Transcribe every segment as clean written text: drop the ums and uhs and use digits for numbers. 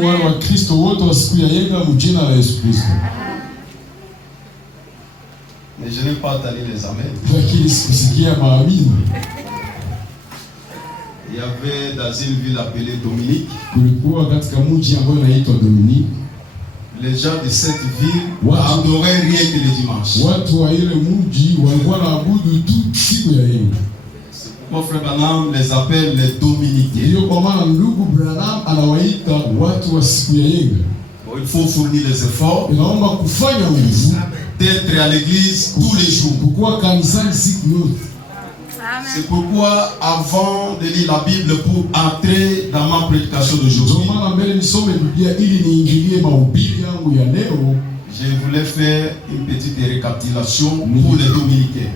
wasalimu wale wa Kristo wote wa siku ya yenga mjina la Yesu Kristo. Mais je n'ai pas entendu les amens. Lakini sikusikia maamini. Il y avait dans une ville appelée Dominique. Kulikuwa katika mji ambao unaitwa Dominique. Les gens de cette ville adoraient rien que le dimanche. Watu wa ile mji walikuwa naabudu tu siku ya yenga. Mon frère Branham les appelle les Dominicains. Ndio kwa maana ndugu Branham anawaita watu wa siku ya yenga. Il faut fournir les efforts. Inaomba kufanya nguvu D'être à l'église tous les jours. Kukuwa kanisani siku yote. C'est pourquoi avant de lire la Bible pour entrer dans ma prédication d'aujourd'hui, je voulais faire une petite récapitulation pour les Dominicains.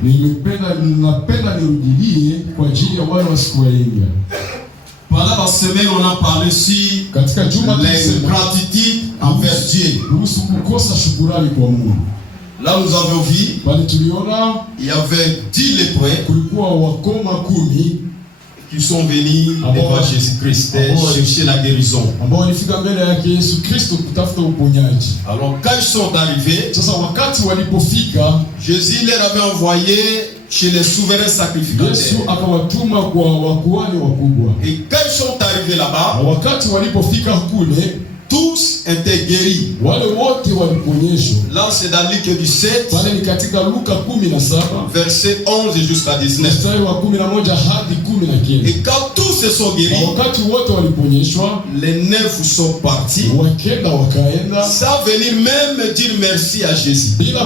Pendant la semaine, on a parlé sur l'ingratitude envers Dieu. Là, nous avons vu, il y avait 10 lépreux qui sont venus devant Jésus-Christ chercher la guérison. Alors, quand ils sont arrivés, Jésus leur avait envoyé chez les souverains sacrificateurs. Et quand ils sont arrivés là-bas, tous étaient guéris. Là, c'est dans Luc 17, verset 11 jusqu'à 19. Et quand tous se sont guéris, les 9 sont partis sans venir même dire merci à Jésus. Mais la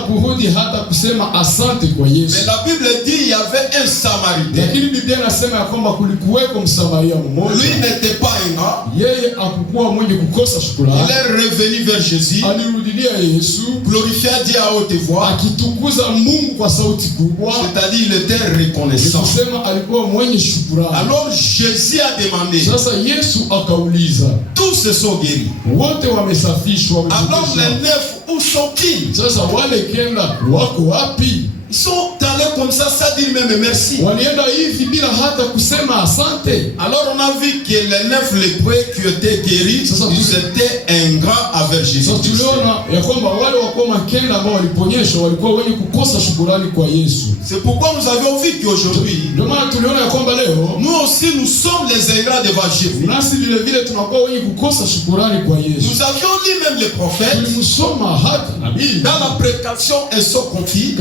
Bible dit qu'il y avait un Samaritain. Lui n'était pas un gars. Il est revenu vers Jésus, glorifiant Dieu à haute voix, c'est-à-dire il était reconnaissant. Alors Jésus a demandé, tous se sont guéris. Alors les 9, où sont-ils? Ils sont allés comme ça sans dire même merci. Alors on a vu que les 9 lépreux qui étaient guéris, ils étaient ingrats avec Jésus. C'est pourquoi nous avons vu qu'aujourd'hui, nous aussi nous sommes les ingrats devant Jésus. Nous avions lu même les prophètes. Dans la prédication, ils sont confiés.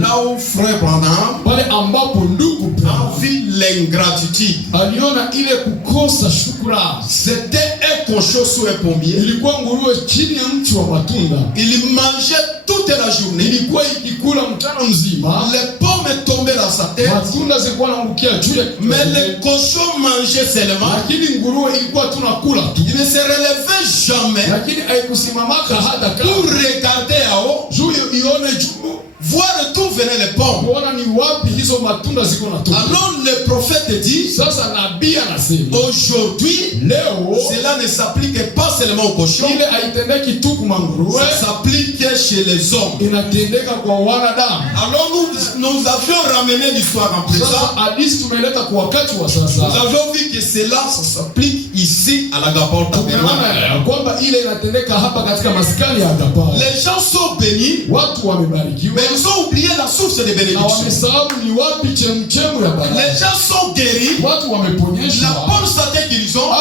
Là où frère Branham a vu l'ingratitude. C'était un cochon sous un pommier. Il mangeait toute la journée. Les pommes tombaient dans sa tête. Mais les cochons mangeaient seulement. Il ne se relevait jamais pour regarder à haut, voir d'où venaient les pommes. Alors le prophète dit, aujourd'hui, cela ne s'applique pas seulement aux cochons, ça s'applique chez les hommes. Alors nous avions ramené l'histoire en présent. Nous avions vu que cela, ça s'applique ici à l'Agapor Tabernacle. Les gens sont bénis, mais ils ont oublié la source de bénédiction. Les gens sont guéris, la bonne santé qu'ils ont,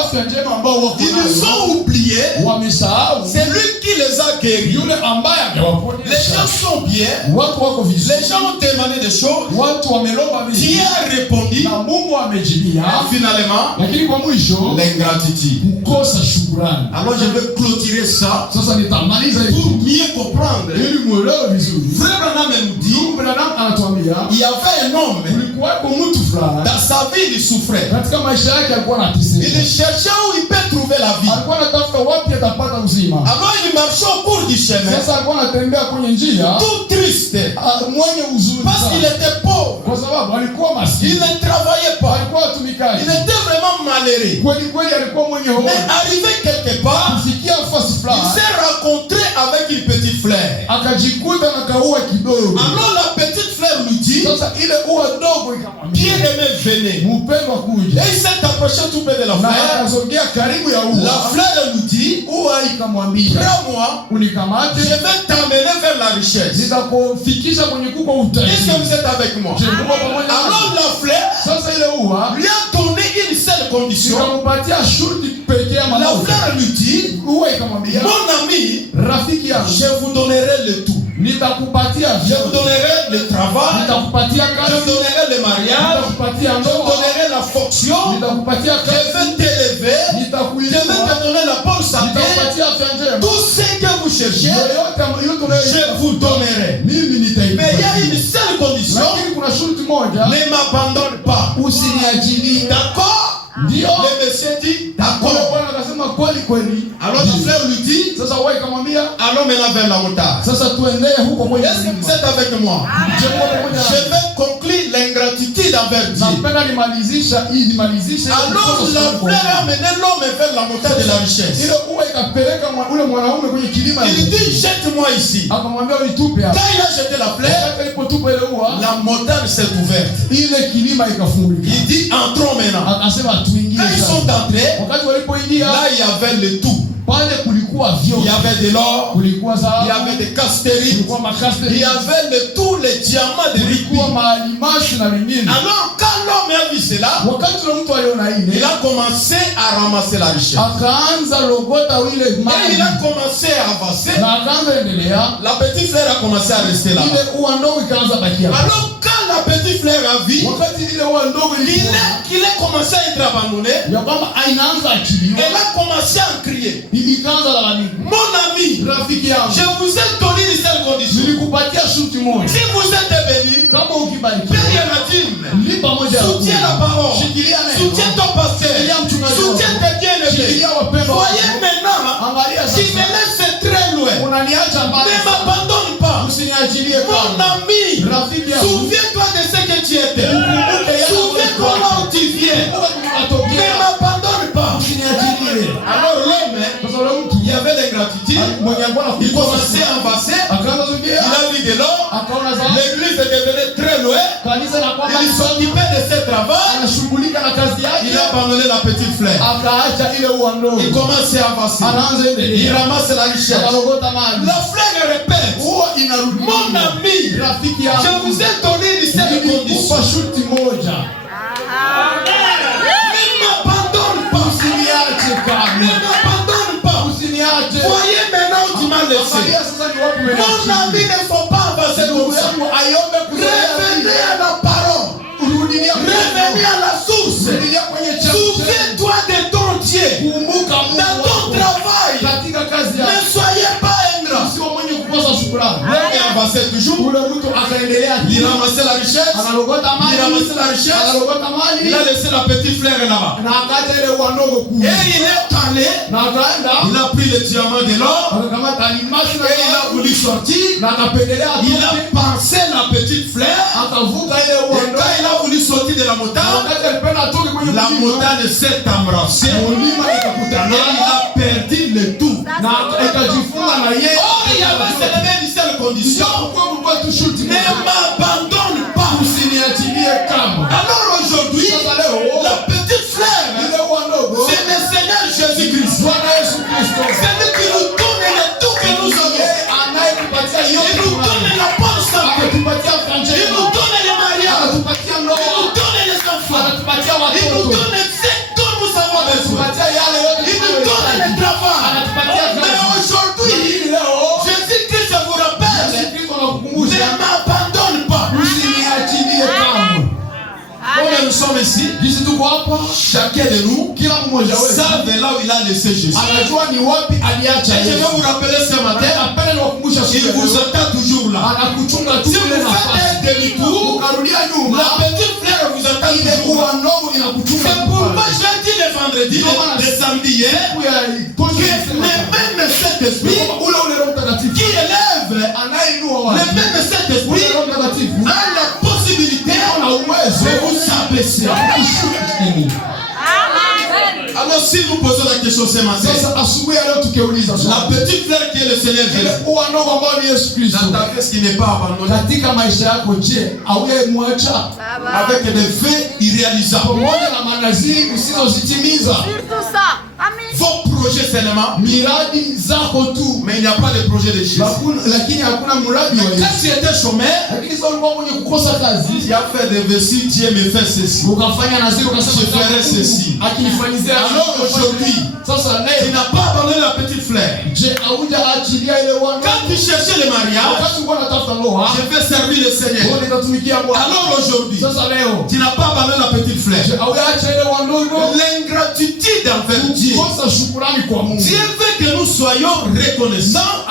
ils ont oublié, c'est lui qui les a guéris. Les gens sont bien, les gens ont demandé des choses, Dieu a répondu, finalement, l'ingratitude. Alors je vais clôturer ça pour mieux comprendre. Frère Branham nous dit, il y avait un homme, dans sa vie il souffrait. Il cherchait où il peut trouver la vie. Alors il marchait au cours du chemin, tout triste, parce qu'il était pauvre. Il ne travaillait pas. Il était vraiment malheureux. Mais arrivé quelque part, il s'est rencontré avec une petite fleur. Alors la petite fleur lui dit, dit, sasa ile ua dogo ikamwambia, bien-aimé, venez. mpendwa kuja. Et il s'est approché tout près de la Na fleur. akasogea karibu ya La ua. fleur lui dit, Ua ikamwambia, prends-moi, unikamate, je vais t'amener vers la richesse. nitakufikisha kwenye kuko Est-ce que utajiri. vous êtes avec moi? Je mko pamoja nami? Alors la fleur Sasa ile ua lui a donné une seule condition. ikampatia shurti pekee ya La mamauti. fleur lui dit, Ua ikamwambia, mon ami, rafiki yangu, je vous donnerai le tout. nitakupatia Je vous donnerai le travail, nitakupatia je kazi, vous donnerai le mariage, nitakupatia je vous ndoa, donnerai la fonction, nitakupatia je kazi, vais t'élever, je vais nitakuinua, te donner la bonne santé. nitakupatia afya njema. Tout ce que vous cherchez, Yoyote je vous donnerai. mimi Mais il y a nitaipatia. une seule condition, Lakini kuna shurti moja, ne m'abandonne pas. usiniachilie. D'accord? Ndio Le monsieur dit, ule d'accord. bwana akasema kweli kweli. Alors la fleur lui dit, Sasa wewe ikamwambia, allons maintenant vers la montagne. sasa tuendee huko kwenye Est-ce que vous mlima. êtes avec moi? Je mko pamoja Je nami. vais conclure l'ingratitude envers Dieu. Napenda nimalizishe Alors la fleur a mené l'homme vers la montagne de la richesse. ile uwe ikapeleka ule mwanaume kwenye kilima. Il dit, jette-moi ici. Akamwambia uitupe hapa. Quand il a jeté la fleur, Wakati alipotupa ile ua, la montagne s'est ouverte. ile kilima ikafungulika. Il dit, entrons maintenant. Akasema tuingie Quand ils sasa. sont entrés, Wakati walipoingia, là il y avait le tout. pale kulikuwa Il y vyote. avait de l'or, Kulikuwa il y dhahabu, avait des casteries, kulikuwa makaste, il y avait tous les diamants de kulikuwa rubis. maalimasi na mengine. Alors quand l'homme a vu cela, Wakati ule mtu aliona il ile, a commencé à ramasser la richesse. akaanza logota ile Et mali il a commencé à avancer. na akaanza endelea, La petite fleur a commencé à rester là. ile ua ndogo ikaanza bakia. Alors quand la petite fleur a vu Wakati ile ua ndogo qu'il a commencé à être abandonné, ya kwamba inaanza achiliwa, elle a commencé à crier, ikaanza lalamika, mon ami, rafiki yangu, je vous ai donné une seule condition. nilikupatia shuti moja, Si vous êtes béni, kama ukibarikiwa paye la dîme, lipa moja ya kumi. soutiens la parole, Shikilia neno, soutiens ton pasteur, soutiens tes bien-aimés. shikilia wapendwa Voyez wako. maintenant, Angalia tu me sasa, laisses très loin. unaniacha mbali, Ne m'abandonne pas. usiniachilie Mon kama ami, rafiki yangu. souviens-toi de ce que tu étais. Souviens-toi là où tu viens. Ne m'abandonne pas. Usiniachilie. Alors l'homme, Sasa ule mtu il y avait l'ingratitude. mwenye alikuwa Il anakukosa, commençait à avancer. akaanza Il sogea, a vu de l'or. akaona zaidi, L'église est devenue très loin. kanisa la kwamba Il s'occupait de ses travaux. anashughulika na kazi Il a yake, abandonné la petite fleur. akaacha ile ua ndogo, Il commence à avancer. anaanza Il endelea, ramasse la richesse. analogota mali, La fleur répète, ua inarudi. mon ami, Rafiki je yangu, vous ai donné une seule nilikupa condition. shuti moja, Ne m'abandonne pas. usiniache Ne kamwe, m'abandonne pas. usiniache. Voyez maintenant où tu m'as laissé. Angalia sasa ni wapi Mon ami, umeniacha. ne faut pas avancer Ndugu comme ça. yangu ayombe Revenez à la parole. kurudilia Revenez à la source. kurudilia kwenye chanzo. Souviens-toi de ton Dieu. Kumbuka Dans Mungu ton wako travail. katika kazi Ne yako, soyez pas ingrat. sio mwenye kukosa shukrani. L'homme est avancé toujours. Ule mtu akaendelea, Il ramassait la richesse. analogota Il mali, ramassait la richesse. analogota mali, Il a laissé la petite fleur là-bas. na akaacha ile ua ndogo Et kule, il est allé. na akaenda Il a pris le diamant de l'or. akakamata alimasi na Et il a voulu sortir. na akapendelea Il a atoke, pensé la petite fleur. akavuka ile ua Et ndogo. quand il a voulu sortir de la Na montagne, wakati alipenda atoke kwenye la mlima, montagne s'est embrassée. mulima Et ikakutana il a perdu le tout. na ikajifunga na yeye. Or, il y avait seulement une seule condition. Japokuwa kulikuwa tu shuti Ne moja, m'abandonne pas. usiniachilie kamwe. Alors aujourd'hui, Sasa leo la petite fleur, ile ua ndogo, c'est le Seigneur Jésus-Christ. Bwana Yesu Kristo C'est lui qui nous donne le tout que nous avons. yeye anayetupatia Il yote nous donne tunayo. la bonne santé. Anatupatia afya Il njema, nous donne le mariage. anatupatia Il ndoa, nous donne les enfants. anatupatia Il nous watoto, donne ce dont nous avons besoin. anatupatia yale yote Il nous donne le tunayohitaji, travail. anatupatia Mais kazi. aujourd'hui, Lakini leo Jésus-Christ vous Yesu rappelle, Kristo ne anakukumbusha, m'abandonne pas. usiniachilie kamwe. Combien nous sommes ici? Jinsi tuko hapa, Chacun de nous kila mmoja wetu savent là où il a laissé Jésus. anajua ni wapi aliacha Et je vais Yesu. vous rappeler ce matin, Napenda niwakumbusha siku il ya vous leo, attend toujours là. anakuchunga tu Si vous kule nafasi. faites un demi-tour, Ukarudia nyuma, la petite fleur vous attend ile toujours là. ua ndogo inakuchunga C'est tu pourquoi pale. j'ai dit le vendredi, le samedi hier, Siku ya posho que ilisema le même Saint-Esprit ule Roho Mtakatifu qui élève, anayeinua le watu, même ule Saint-Esprit Roho Mtakatifu a la possibilité ana uwezo de vous abaisser. wa kushusha chini. Alors si nous posons la question ce matin, la petite fleur qui est le Seigneur Jésus, dans ta vie, ce qui n'est pas abandonné, avec des faits irréalisables, vos projets seulement, mais il n'y a pas de projet de Jésus. Mais quand tu étais chômeur, tu as fait des versets, Dieu me fait ceci, je ferai ceci. Alors aujourd'hui, tu n'as pas abandonné la petite fleur. Quand tu cherchais le mariage, je vais servir le Seigneur. Alors aujourd'hui, tu n'as pas abandonné la petite fleur. L'ingratitude envers Dieu. Dieu veut que nous soyons reconnaissants,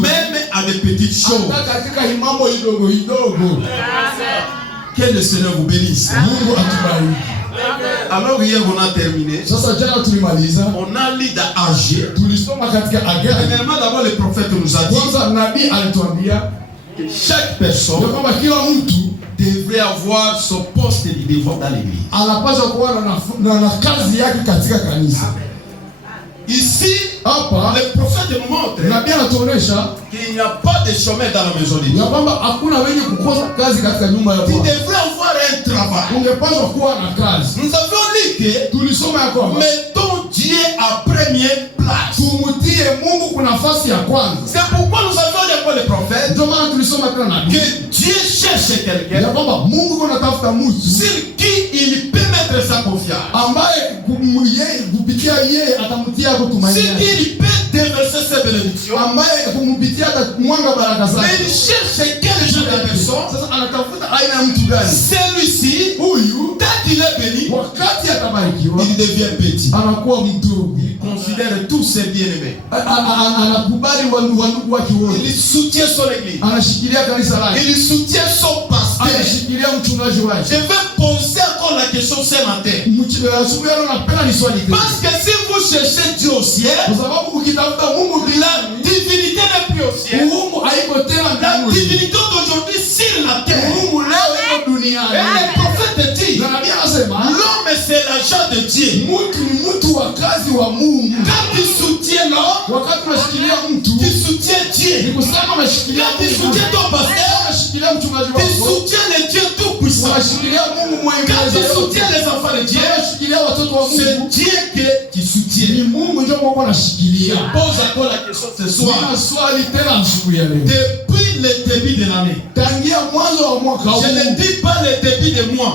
même à des petites choses. Que le Seigneur vous bénisse. Alors hier on a terminé. On a lu dans Agé. Premièrement, d'abord le prophète nous a dit que chaque personne devrait avoir son poste de devoir dans l'église. Ici, le prophète nous montre qu'il n'y a pas de chômeur dans la maison de Dieu. Tu devrais avoir un travail. Nous avons lu que mettons Dieu à première place. C'est pourquoi nous avons lu pour le prophète que Dieu cherche quelqu'un sur qui il peut mettre sa confiance. C'est qu'il peut déverser ses bénédictions. Mais il cherche quel genre de personne. Celui-ci, quand il est béni, il devient petit. Il considère tous ses bien-aimés. Il soutient son église. Il soutient son pasteur. Je vais poser encore la question ce matin. Parce que si vous cherchez Dieu au ciel, la divinité n'est plus au ciel. La divinité d'aujourd'hui sur la terre. Et le prophète dit, l'homme c'est l'agent de Dieu. Quand tu soutiens l'homme, tu soutiens Dieu. Quand tu soutiens ton pasteur, tu soutiens le Dieu tout puissant. Quand tu soutiens les enfants de Dieu, c'est Dieu que tu soutiens. Je pose encore la question ce soir. Depuis le début de l'année, je ne dis pas le début de mois,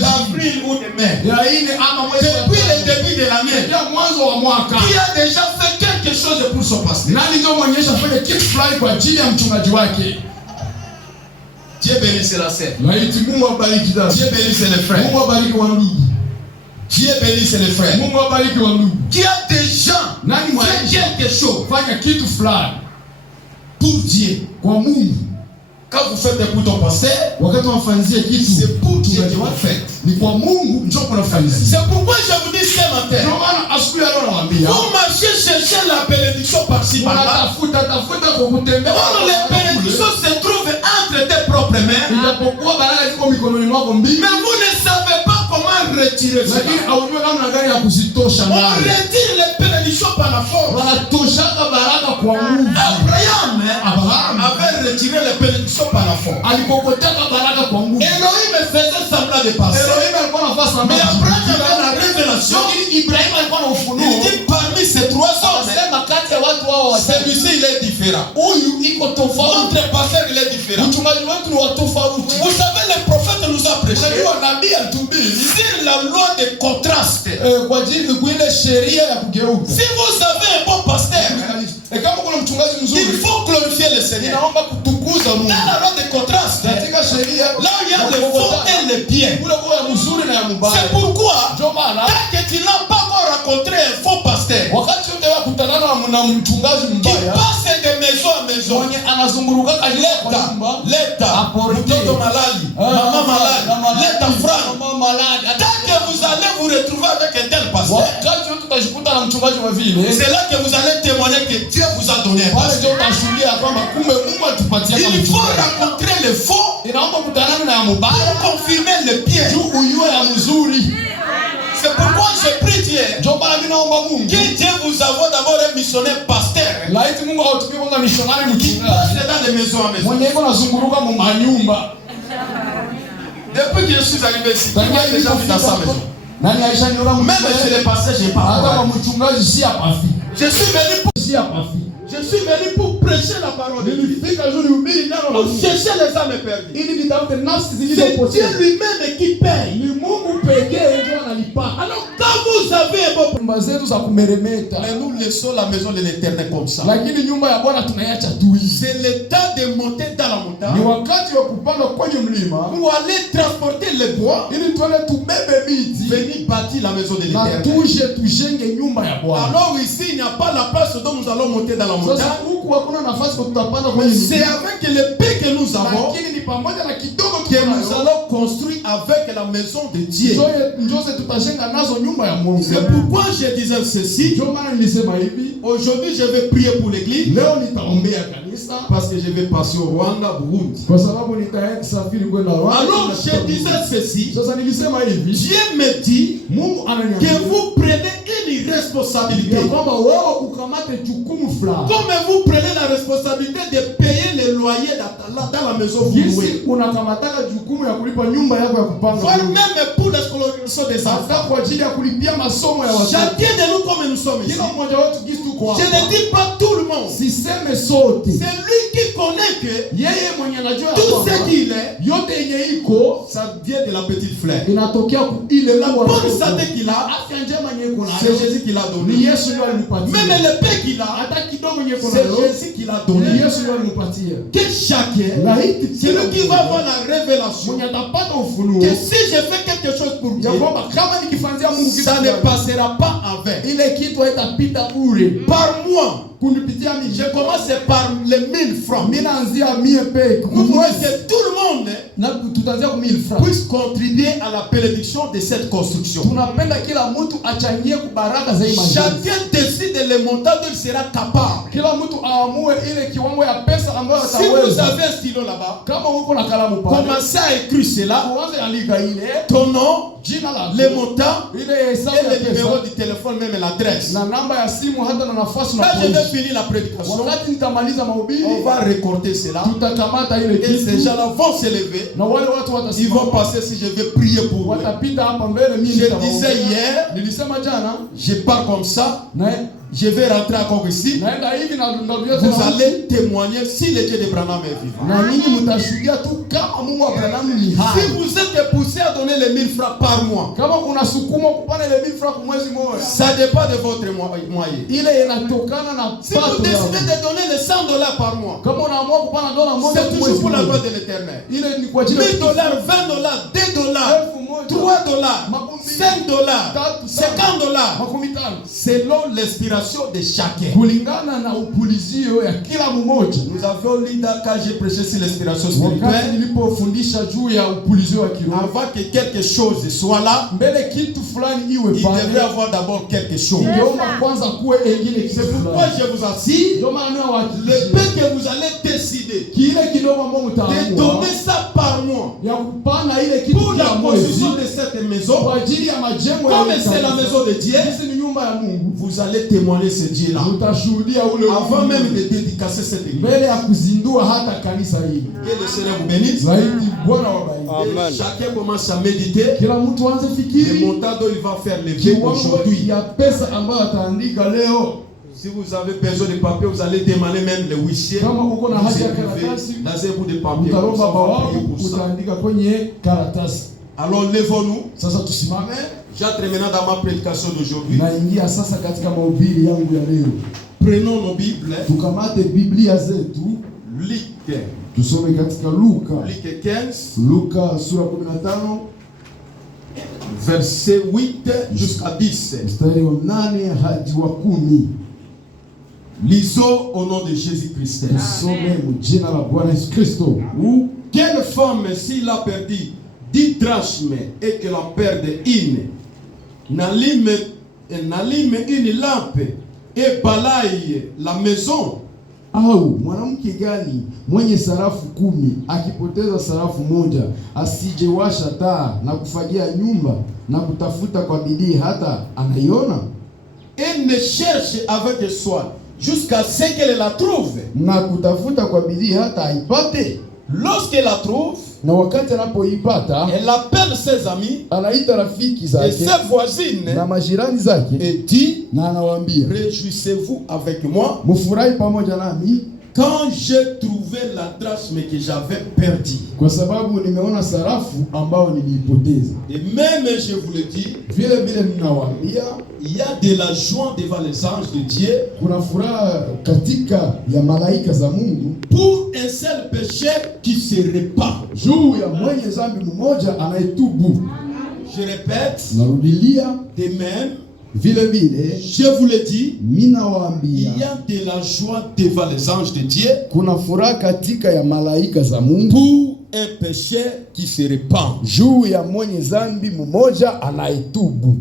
d'avril ou de mai. Depuis le début de l'année, qui a déjà fait quelque chose pour son pasteur? Dieu bénisse la sœur. Dieu bénisse les frères. Dieu bénisse les frères. Qui a déjà fait quelque chose pour Dieu. Quand vous faites pour ton pasteur, c'est pour Dieu que vous faites. C'est pourquoi je vous dis ce matin, vous marchez chercher la bénédiction par-ci par-là. Or les bénédictions se trouvent entre tes propres mains. Mais vous ne savez pas comment retirer ça. On retire les bénédictions par la force. Abraham avait retiré les bénédictions par la force. Elohim faisait semblant de passer. Mais Abraham avait la révélation. Il dit parmi ces trois hommes, celui-ci il est différent. Notre pasteur il est différent. Vous savez, le prophète nous a prêché sur la loi de contraste. Si vous avez un bon pasteur, il faut glorifier le Seigneur. Dans la loi de contraste, là où il y a le faux et le bien. C'est pourquoi, tant que tu n'as pas encore rencontré un faux pasteur qui passe de maison à maison, l'État, mtoto malali, maman malade, l'État frère, tant que vous allez vous retrouver avec un tel pasteur, c'est là que vous allez témoigner que Dieu vous a donné un pasteur. Il faut rencontrer le faux pour confirmer le bien. C'est Que Dieu vous envoie d'abord un missionnaire pasteur. Qui passe dans les maisons à maison. Depuis que je suis arrivé ici, il y a déjà vu dans sa maison. Même chez les pasteurs, je n'ai pas. Je suis venu pour prêcher la parole de Dieu. Pour chercher les âmes perdues. C'est Dieu lui-même qui paye. Alors quand vous avez un bon mais nous laissons la maison de l'Éternel comme ça. C'est le temps de monter dans la montagne. Pour aller transporter les bois. Venir bâtir la maison de l'Éternel. Alors ici il n'y a pas la place dont nous allons monter dans la montagne. C'est avec le paix que nous avons que nous allons construire avec la maison de Dieu. C'est pourquoi je disais ceci. Aujourd'hui je vais prier pour l'église. Parce que je vais passer au Rwanda, Burundi. Alors je disais ceci. Dieu me dit que vous prenez une responsabilité. Comme vous prenez la responsabilité de payer le loyer dans la maison où vous louez. Voire même pour la scolarisation des enfants. Chacun de nous comme nous sommes ici. Je ne dis pas tout le monde. C'est lui qui connaît que tout ce qu'il est, ça vient de la petite fleur. La bonne santé qu'il a, c'est Jésus qui l'a donné. Même le paix qu'il a, c'est Jésus qui l'a donné. Que chacun, c'est lui qui va avoir la révélation que si je fais quelque chose pour Dieu, ça ne passera pas avec. Par mois, je commence par les 1000 francs. Nous voulons que tout le monde puisse contribuer à la bénédiction de cette construction. Chacun décide le montant dont il sera capable. Si vous avez un stylo là-bas, commencez à écrire cela. Ton nom, le montant et le numéro du téléphone, même l'adresse. Quand je vais finir la prédication, on va récolter cela. Et ces gens-là vont se lever. Ils vont passer si je vais prier pour eux. Je disais hier, je pars comme ça. Je vais rentrer encore ici. Vous allez témoigner si le Dieu de Branham est vivant. Si vous êtes poussé à donner les 1000 francs par mois, ça dépend de votre moyen. Si vous décidez de donner les $100 par mois, c'est toujours pour la gloire de l'Éternel. $1000, $20, $2, $3, $5, $50, selon l'inspiration de chacun. Nous avons lu quand j'ai prêché sur l'inspiration spirituelle. Avant que quelque chose soit là, il devrait avoir d'abord quelque chose. C'est pourquoi je vous assure, le peu que vous allez décider de donner ça par mois pour la construction de cette maison, comme c'est la maison de Dieu, vous allez témoigner ce Dieu-là avant même de dédicacer cette église. Que le Seigneur vous bénisse. Et chacun commence à méditer le montant dont il va faire les vies aujourd'hui. Si vous avez besoin de papier, vous allez demander même le huissier. Vous écrivez dans un bout de papier. Alors levons-nous. J'entre maintenant dans ma prédication d'aujourd'hui. Prenons nos Bibles. Luc 15. Verset 8 jusqu'à 10. Lisons au nom de Jésus-Christ. Ou quelle femme, s'il a perdu 10 drachmes et que la perde une, n'allume une lampe et balaye la maison? Au mwanamke gani mwenye sarafu 10 akipoteza sarafu moja asijewasha taa na kufagia nyumba na kutafuta kwa bidii hata anaiona? Elle ne cherche avec soin jusqu'à ce qu'elle la trouve. Na kutafuta kwa bidii hata aipate. Lorsqu'elle la trouve, na wakati anapoipata, elle appelle ses amis, anaita rafiki zake et ses voisines, na majirani zake, et dit, na anawaambia, réjouissez-vous avec moi, mufurahi pamoja nami, quand j'ai trouvé la drachme que j'avais perdue. Kwa sababu nimeona sarafu ambao niliipoteza. Et même je vous le dis, vile vile ninawaambia, il y a de la joie devant les anges de Dieu, kuna furaha katika ya malaika za Mungu, pour un seul pécheur qui se repent. juu ya mwenye dhambi mmoja anayetubu. Je répète, narudilia, de même, vile vile, je vous le dis, minawaambia, il y a de la joie devant les anges de Dieu, kuna furaha katika ya malaika za Mungu, pour un pécheur qui se repent, juu ya mwenye dhambi mmoja anayetubu.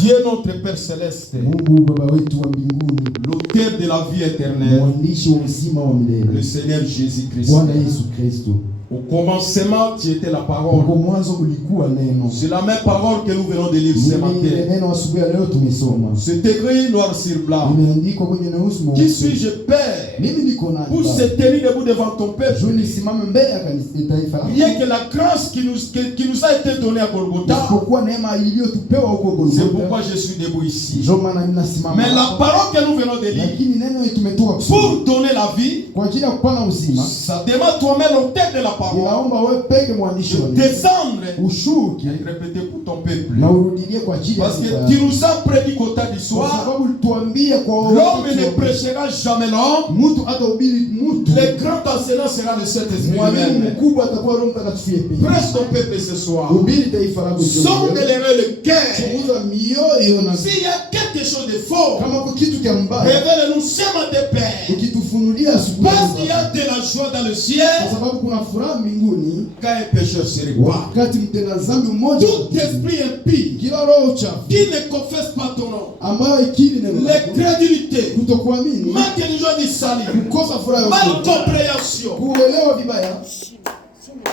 Dieu notre Père céleste, Mungu Baba wetu wa mbinguni, l'auteur de la vie éternelle, mwandishi wa uzima wa milele, le Seigneur Jésus-Christ. Bwana Yesu Kristo. Au commencement, tu étais la parole. Kwa mwanzo ulikuwa neno. C'est la même parole que nous venons de lire ce matin. Neno asubuhi leo tumesoma. C'est écrit noir sur blanc. Imeandikwa kwenye nyeusi mweupe. Qui suis-je, Père, Mimi niko nani pour se tenir debout devant ton peuple? Je nisimame mbele ya kanisa taifa. Rien que la grâce qui nous a été donnée à Golgotha. Isipokuwa neema iliyotupewa huko Golgotha. C'est pourquoi je suis debout ici. Ndio maana mimi nasimama. Mais la parole que nous venons de lire, lakini neno tumetoka kusoma, pour donner la vie, kwa ajili ya kupana uzima, ça demande toi-même l'auteur de la parole. Inaomba wewe peke mwandishi wa neno. Descendre. Ushuke. Répétez pour ton peuple. Na urudilie kwa ajili ya parce que tu nous as prédit qu'au temps du soir, kwa sababu tuambie kwa l'homme ne prêchera jamais l'homme. Mtu atahubiri mtu. Le grand enseignant sera le Saint-Esprit. Mwalimu mkubwa atakuwa Roho Mtakatifu pekee. Prêche ton peuple ce soir. Hubiri taifa lako. Sonde-leur le cœur. Chunguza mioyo na s'il y a quelque chose de faux, kama kwa kitu cha mbaya, révèle-nous ce matin, Père. Ukitufunulia asubuhi. Parce qu'il y a de la joie dans le ciel. Kwa sababu kuna furaha mbinguni quand un pécheur se repent. Wakati mtenda dhambi mmoja, tout esprit impie, kila roho chafu, qui ne confesse pas ton nom, ambayo ikiri neno lako, l'incrédulité, kutokuamini, manque de joie du salut, kukosa furaha ya malcompréhension, kuelewa vibaya,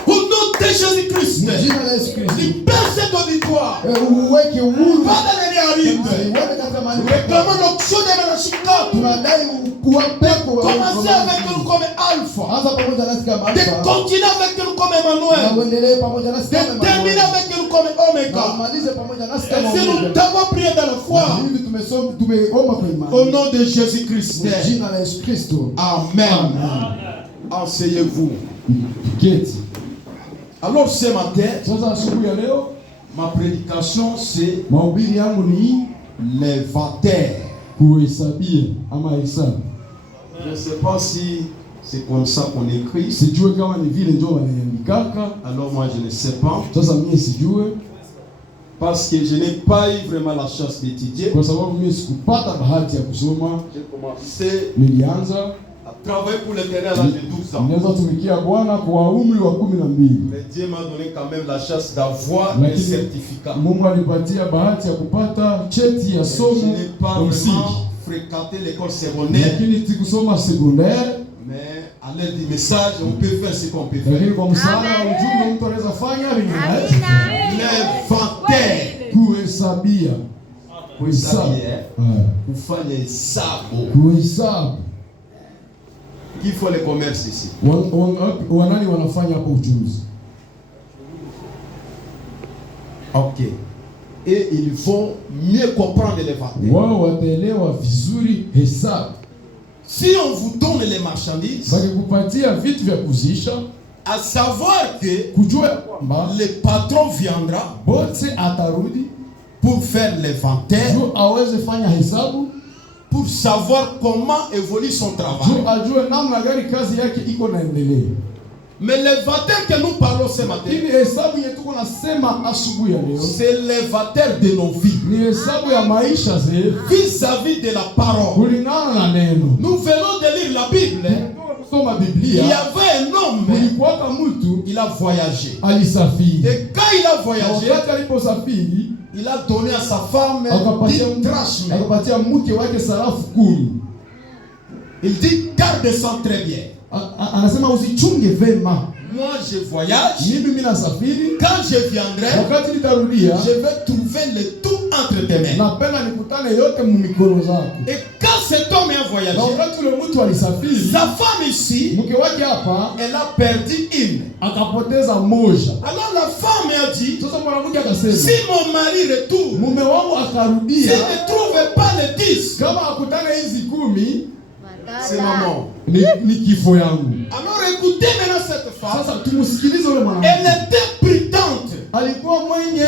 au nom de Jésus-Christ, jina la Yesu Kristo, libère cette auditoire, uweke uhuru, pas dans les réalités, réclamons l'option de la chicane, tunadai kuwa peko, commencez avec nous comme Alpha, anza pamoja nasi kama de Alpha, continuer avec nous comme Emmanuel, na uendelee pamoja nasi de kama Emmanuel, terminer avec nous comme Omega, na umalize pamoja nasi et kama si nous t'avons prié dans la foi, hivi tumesoma tumeomba kwa imani, au nom de Jésus-Christ, jina la Yesu Kristo, amen. Asseyez-vous. Keti. Alors ce matin, Sasa asubuhi ya leo, ma prédication c'est mahubiri yangu ni l'inventaire. Kuhesabia ama hesabu. Je ne sais pas si c'est comme ça qu'on écrit. Sijue kama ni vile ndio wanaandika. Alors moi je ne sais pas. Sasa mimi sijue. Parce que je n'ai pas eu vraiment la chance d'étudier. Kwa sababu mimi sikupata bahati ya kusoma. J'ai commencé Nilianza à travailler pour l'Éternel à l'âge de 12 ans. Nilianza tumikia Bwana kwa umri wa 12. Mais Dieu m'a donné quand même la chance d'avoir un certificat. Mungu alipatia bahati ya kupata cheti ya somo. Je n'ai pas vraiment fréquenté l'école secondaire. Lakini sikusoma secondaire. Mais à l'aide du message, on peut faire ce qu'on peut faire. Lakini kwa msaada wa ujumbe mtu anaweza fanya l'inventaire. Kuhesabia. Kufanya hesabu. Kuhesabu. Qui font le commerce ici? Wanani wanafanya hapo uchuuzi? Ok. Et ils vont mieux comprendre l'inventaire. Wao wataelewa vizuri hesabu. Si on vous donne les marchandises, bakikupatia vitu vya kuzisha, à savoir que kujua kwamba le patron viendra bote atarudi pour faire l'inventaire, juu aweze fanya hesabu, pour savoir comment évolue son travail. juu ajue namna gani kazi yake iko naendelea. Mais l'inventaire que nous parlons ce matin, Ili hesabu yetu tunasema asubuhi ya leo, c'est l'inventaire de nos vies. Ni hesabu ya maisha zetu vis-à-vis de la parole. kulingana na neno. Nous venons de lire la Bible. Kusoma Il y Biblia, avait un homme, kulikuwa mtu il a voyagé. alisafiri. Et quand il a voyagé, Wakati aliposafiri, il a donné à sa femme akapatia 10 drachmes. akapatia mke wake sarafu 10. Il dit garde ça très bien. Anasema usichunge vema. moi je voyage. mimi nasafiri. Quand je viendrai, wakati nitarudia, je vais trouver le tout entre tes mains. napenda nikutane yote mumikono zako. Et quand cet homme a voyagé, na wakati ule mtu alisafiri, sa femme ici, mke wake hapa, elle a perdu une. akapoteza moja. Alors la femme a dit, Sasa mwanamke akasema, si mon mari retourne, mume wangu akarudia, s'il ne trouve pas les 10, kama akutane hizi 10, c'est maman. ni kifo yangu. Alors écoutez maintenant cette femme. Sasa tumusikilize yule mwanamke. Elle était prudente. Alikuwa mwenye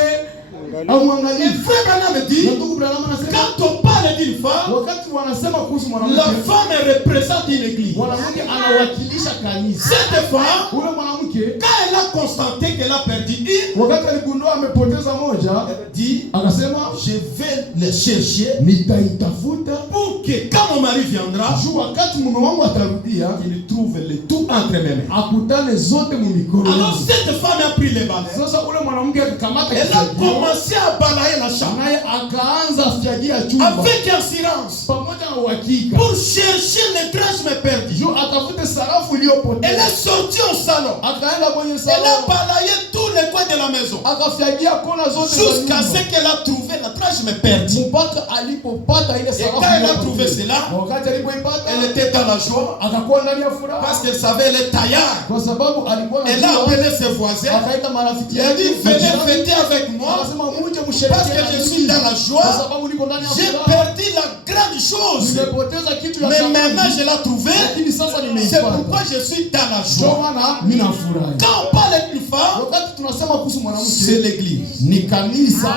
Et amwangalifu. frère Branham dit, Na ndugu Branham anasema, quand on parle d'une femme, wakati wanasema kuhusu la mwanamke, femme représente une église. mwanamke anawakilisha kanisa. Cette femme, Ule mwanamke quand elle a constaté qu'elle a perdu une, wakati aligundua amepoteza moja, elle dit, akasema, je vais le chercher nitaitafuta pour que quand mon mari viendra, juu wakati mume wangu atarudia, il trouve le tout entre mes mains. akutane zote mumikono. Alors cette femme a pris les balais. Sasa ule mwanamke akakamata Elle a kifagio, commencé à balayer la chambre naye akaanza fyagia chumba avec assurance pamoja na uhakika, pour chercher les drachmes perdus. juu atafute sarafu Elle iliyopotea. est sortie au salon. Akaenda kwenye Elle a salon, balayé tous les coins de la maison akafyagia kona zote za jusqu'à nyumba, ce qu'elle a trouvé la drachme perdue. mpaka alipopata ile Et sarafu quand elle a iliyopotea. trouvé cela, Na wakati alipoipata, elle était dans la joie akakuwa ndani ya furaha, parce qu'elle savait elle est taillarde. kwa sababu alikuwa Elle a anajua. appelé ses voisins. Akaita marafiki Elle a dit, yake, venez majirani, fêter avec moi akasema muje parce msherehekee que na je mimi. suis dans la Kwa joie. sababu niko ndani ya J'ai furaha. perdu la grande chose. Nimepoteza kitu ya Mais thamani, maintenant je l'ai trouvé. lakini sasa C'est nimeipata. pourquoi je suis dans la Ndio joie. maana mimi nafurahi. Quand on parle d'une femme, Wakati tunasema kuhusu c'est mwanamke, l'église. ni kanisa.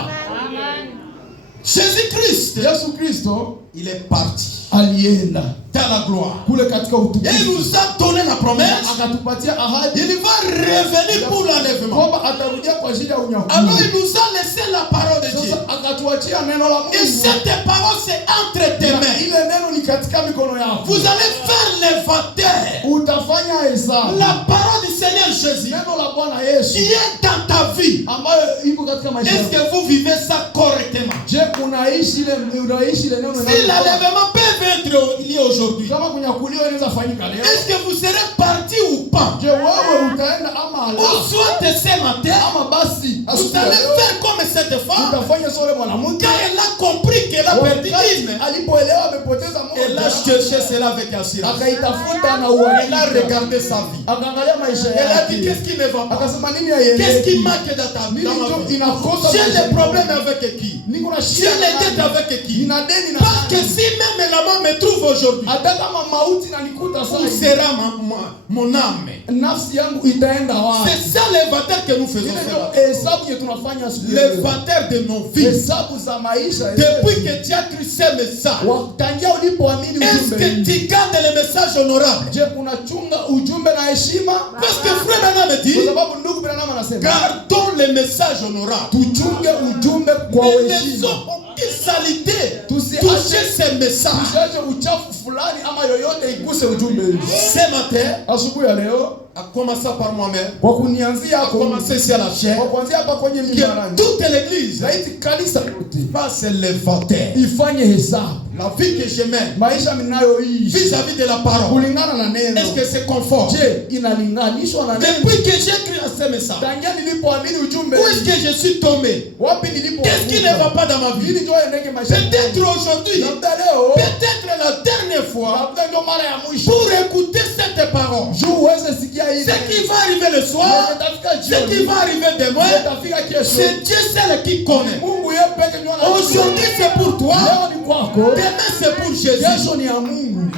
Jésus-Christ, Yesu Kristo il est parti alienda dans la gloire. kule katika Et il utukufu, nous a donné la promesse. akatupatia ahadi Il va revenir pour l'enlèvement. kwamba atarudia kwa ajili ya Alors unyakuzi. il nous a laissé la parole de Dieu. Sasa akatuachia neno la Et Mungu, cette parole c'est entre tes na mains. ile neno ni katika mikono yako. Vous allez faire l'inventaire. Utafanya hesabu La parole du Seigneur Jésus neno la Bwana qui Yesu est dans ta vie. ambayo iko katika maisha Est-ce yako. que vous vivez ça correctement? Je, unaishi ile neno Si linalo- l'enlèvement peut être lié aujourd'hui, kama kunyakuliwa inaweza fanyika leo. est-ce que vous serez parti ou pas? Je, wewe utaenda ama Ou la soit ce matin, ama basi vous asubuhi ya allez leo, faire comme cette femme. utafanya sole mwanamke Quand elle a compris qu'elle a perdu wakati une, alipoelewa amepoteza elle a moja, cherché cela avec assurance. akaitafuta na Elle a uhakika, regardé sa vie. akaangalia maisha Elle a dit yake, qu'est-ce qui ne va pas? akasema nini Qu'est-ce qui haieleweki, manque dans ta vie? nini Dans ma ndio vie? inakosa J'ai maisha des problèmes yangu. avec qui? Niko na J'ai shida les na dettes nani? avec qui? Nina deni na Parce que nani? si même la mort me trouve aujourd'hui, Hata kama mauti nanikuta où sasa, sera mon âme? nafsi yangu itaenda wapi? C'est ça l'inventaire que nous faisons. Ile frère. ndio hesabu yetu tunafanya asubuhi ya leo. L'inventaire de nos vies. Hesabu za maisha Depuis yetu. que tu as cru ce message, Tangia ulipoamini est-ce ujumbe que huu, tu gardes le message honorable? je, unachunga ujumbe na heshima? Parce que frère Branham me Kwa dit, sababu ndugu Branham anasema gardons le message honorable. tuchunge ujumbe kwa Ne laissons heshima, aucune salité tusiache toucher ce message. tusiache uchafu fulani ama yoyote iguse ujumbe huu. Ce matin, Asubuhi ya leo, à commencer par moi-même, kwa kunianzia à hapo, commencer ici à la chair, kwa kuanzia hapa kwenye que mimbarani, toute l'église laiti kanisa yote fasse l'inventaire. ifanye hesabu La vie que je mène maisha ninayoishi vis-à-vis de la parole, kulingana na neno. est-ce que c'est conforme? Je, inalinganishwa na neno? Depuis que j'ai cru à ce message, Tangia nilipoamini ujumbe, où est-ce que je suis tombé? wapi nilipo, Qu'est-ce qui ne va pas dans ma vie? nini ndio endeke maisha yangu? Peut-être aujourd'hui, Labda leo, peut-être la dernière fois, labda ndio mara ya mwisho pour écouter cette parole. juu uweze sikia hii. Ce qui va arriver le soir, ce qui va arriver demain, itafika kesho. c'est Dieu seul qui connaît. Mungu yeye peke ndio anajua. Aujourd'hui c'est pour toi, Leo ni kwako, demain c'est pour Jésus. kesho ni ya Mungu.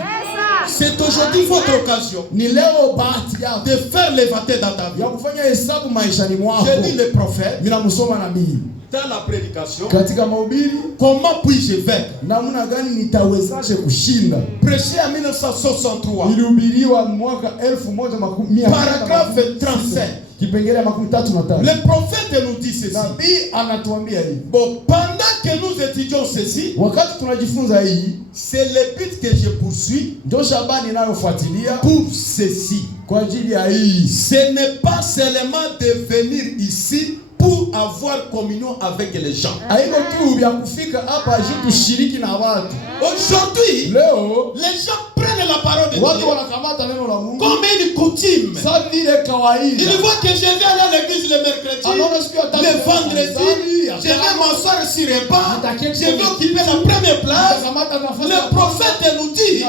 C'est aujourd'hui votre occasion Ni leo bahati yako de faire l'inventaire dans ta vie. ya kufanya hesabu maishani mwako. Je dis le prophète Mimi namsoma nabii dans la prédication. katika mahubiri, Comment puis-je vaincre? namna gani nitawezaje kushinda. Prêché en 1963, Ilihubiriwa mwaka 1100 paragraphe 35. kipengele ya 35. Le prophète nous dit ceci. Nabii anatuambia hivi, Bon, pendant que nous étudions ceci, wakati tunajifunza hii, c'est le but que je poursuis ndio shabani inayofuatilia pour ceci. kwa ajili ya hii. Ce n'est pas seulement de venir ici pour avoir communion avec les gens. Haiko tu ya kufika hapa juu tushiriki na watu. Aujourd'hui, Leo les gens prennent la parole de Watu Dieu wanakamata neno la Mungu comme une coutume. sasa vile kawaida. Ils voient que je vais aller à l'église le mercredi, le vendredi, je vais m'asseoir sur un banc, je vais occuper la première place. Le prophète nous dit,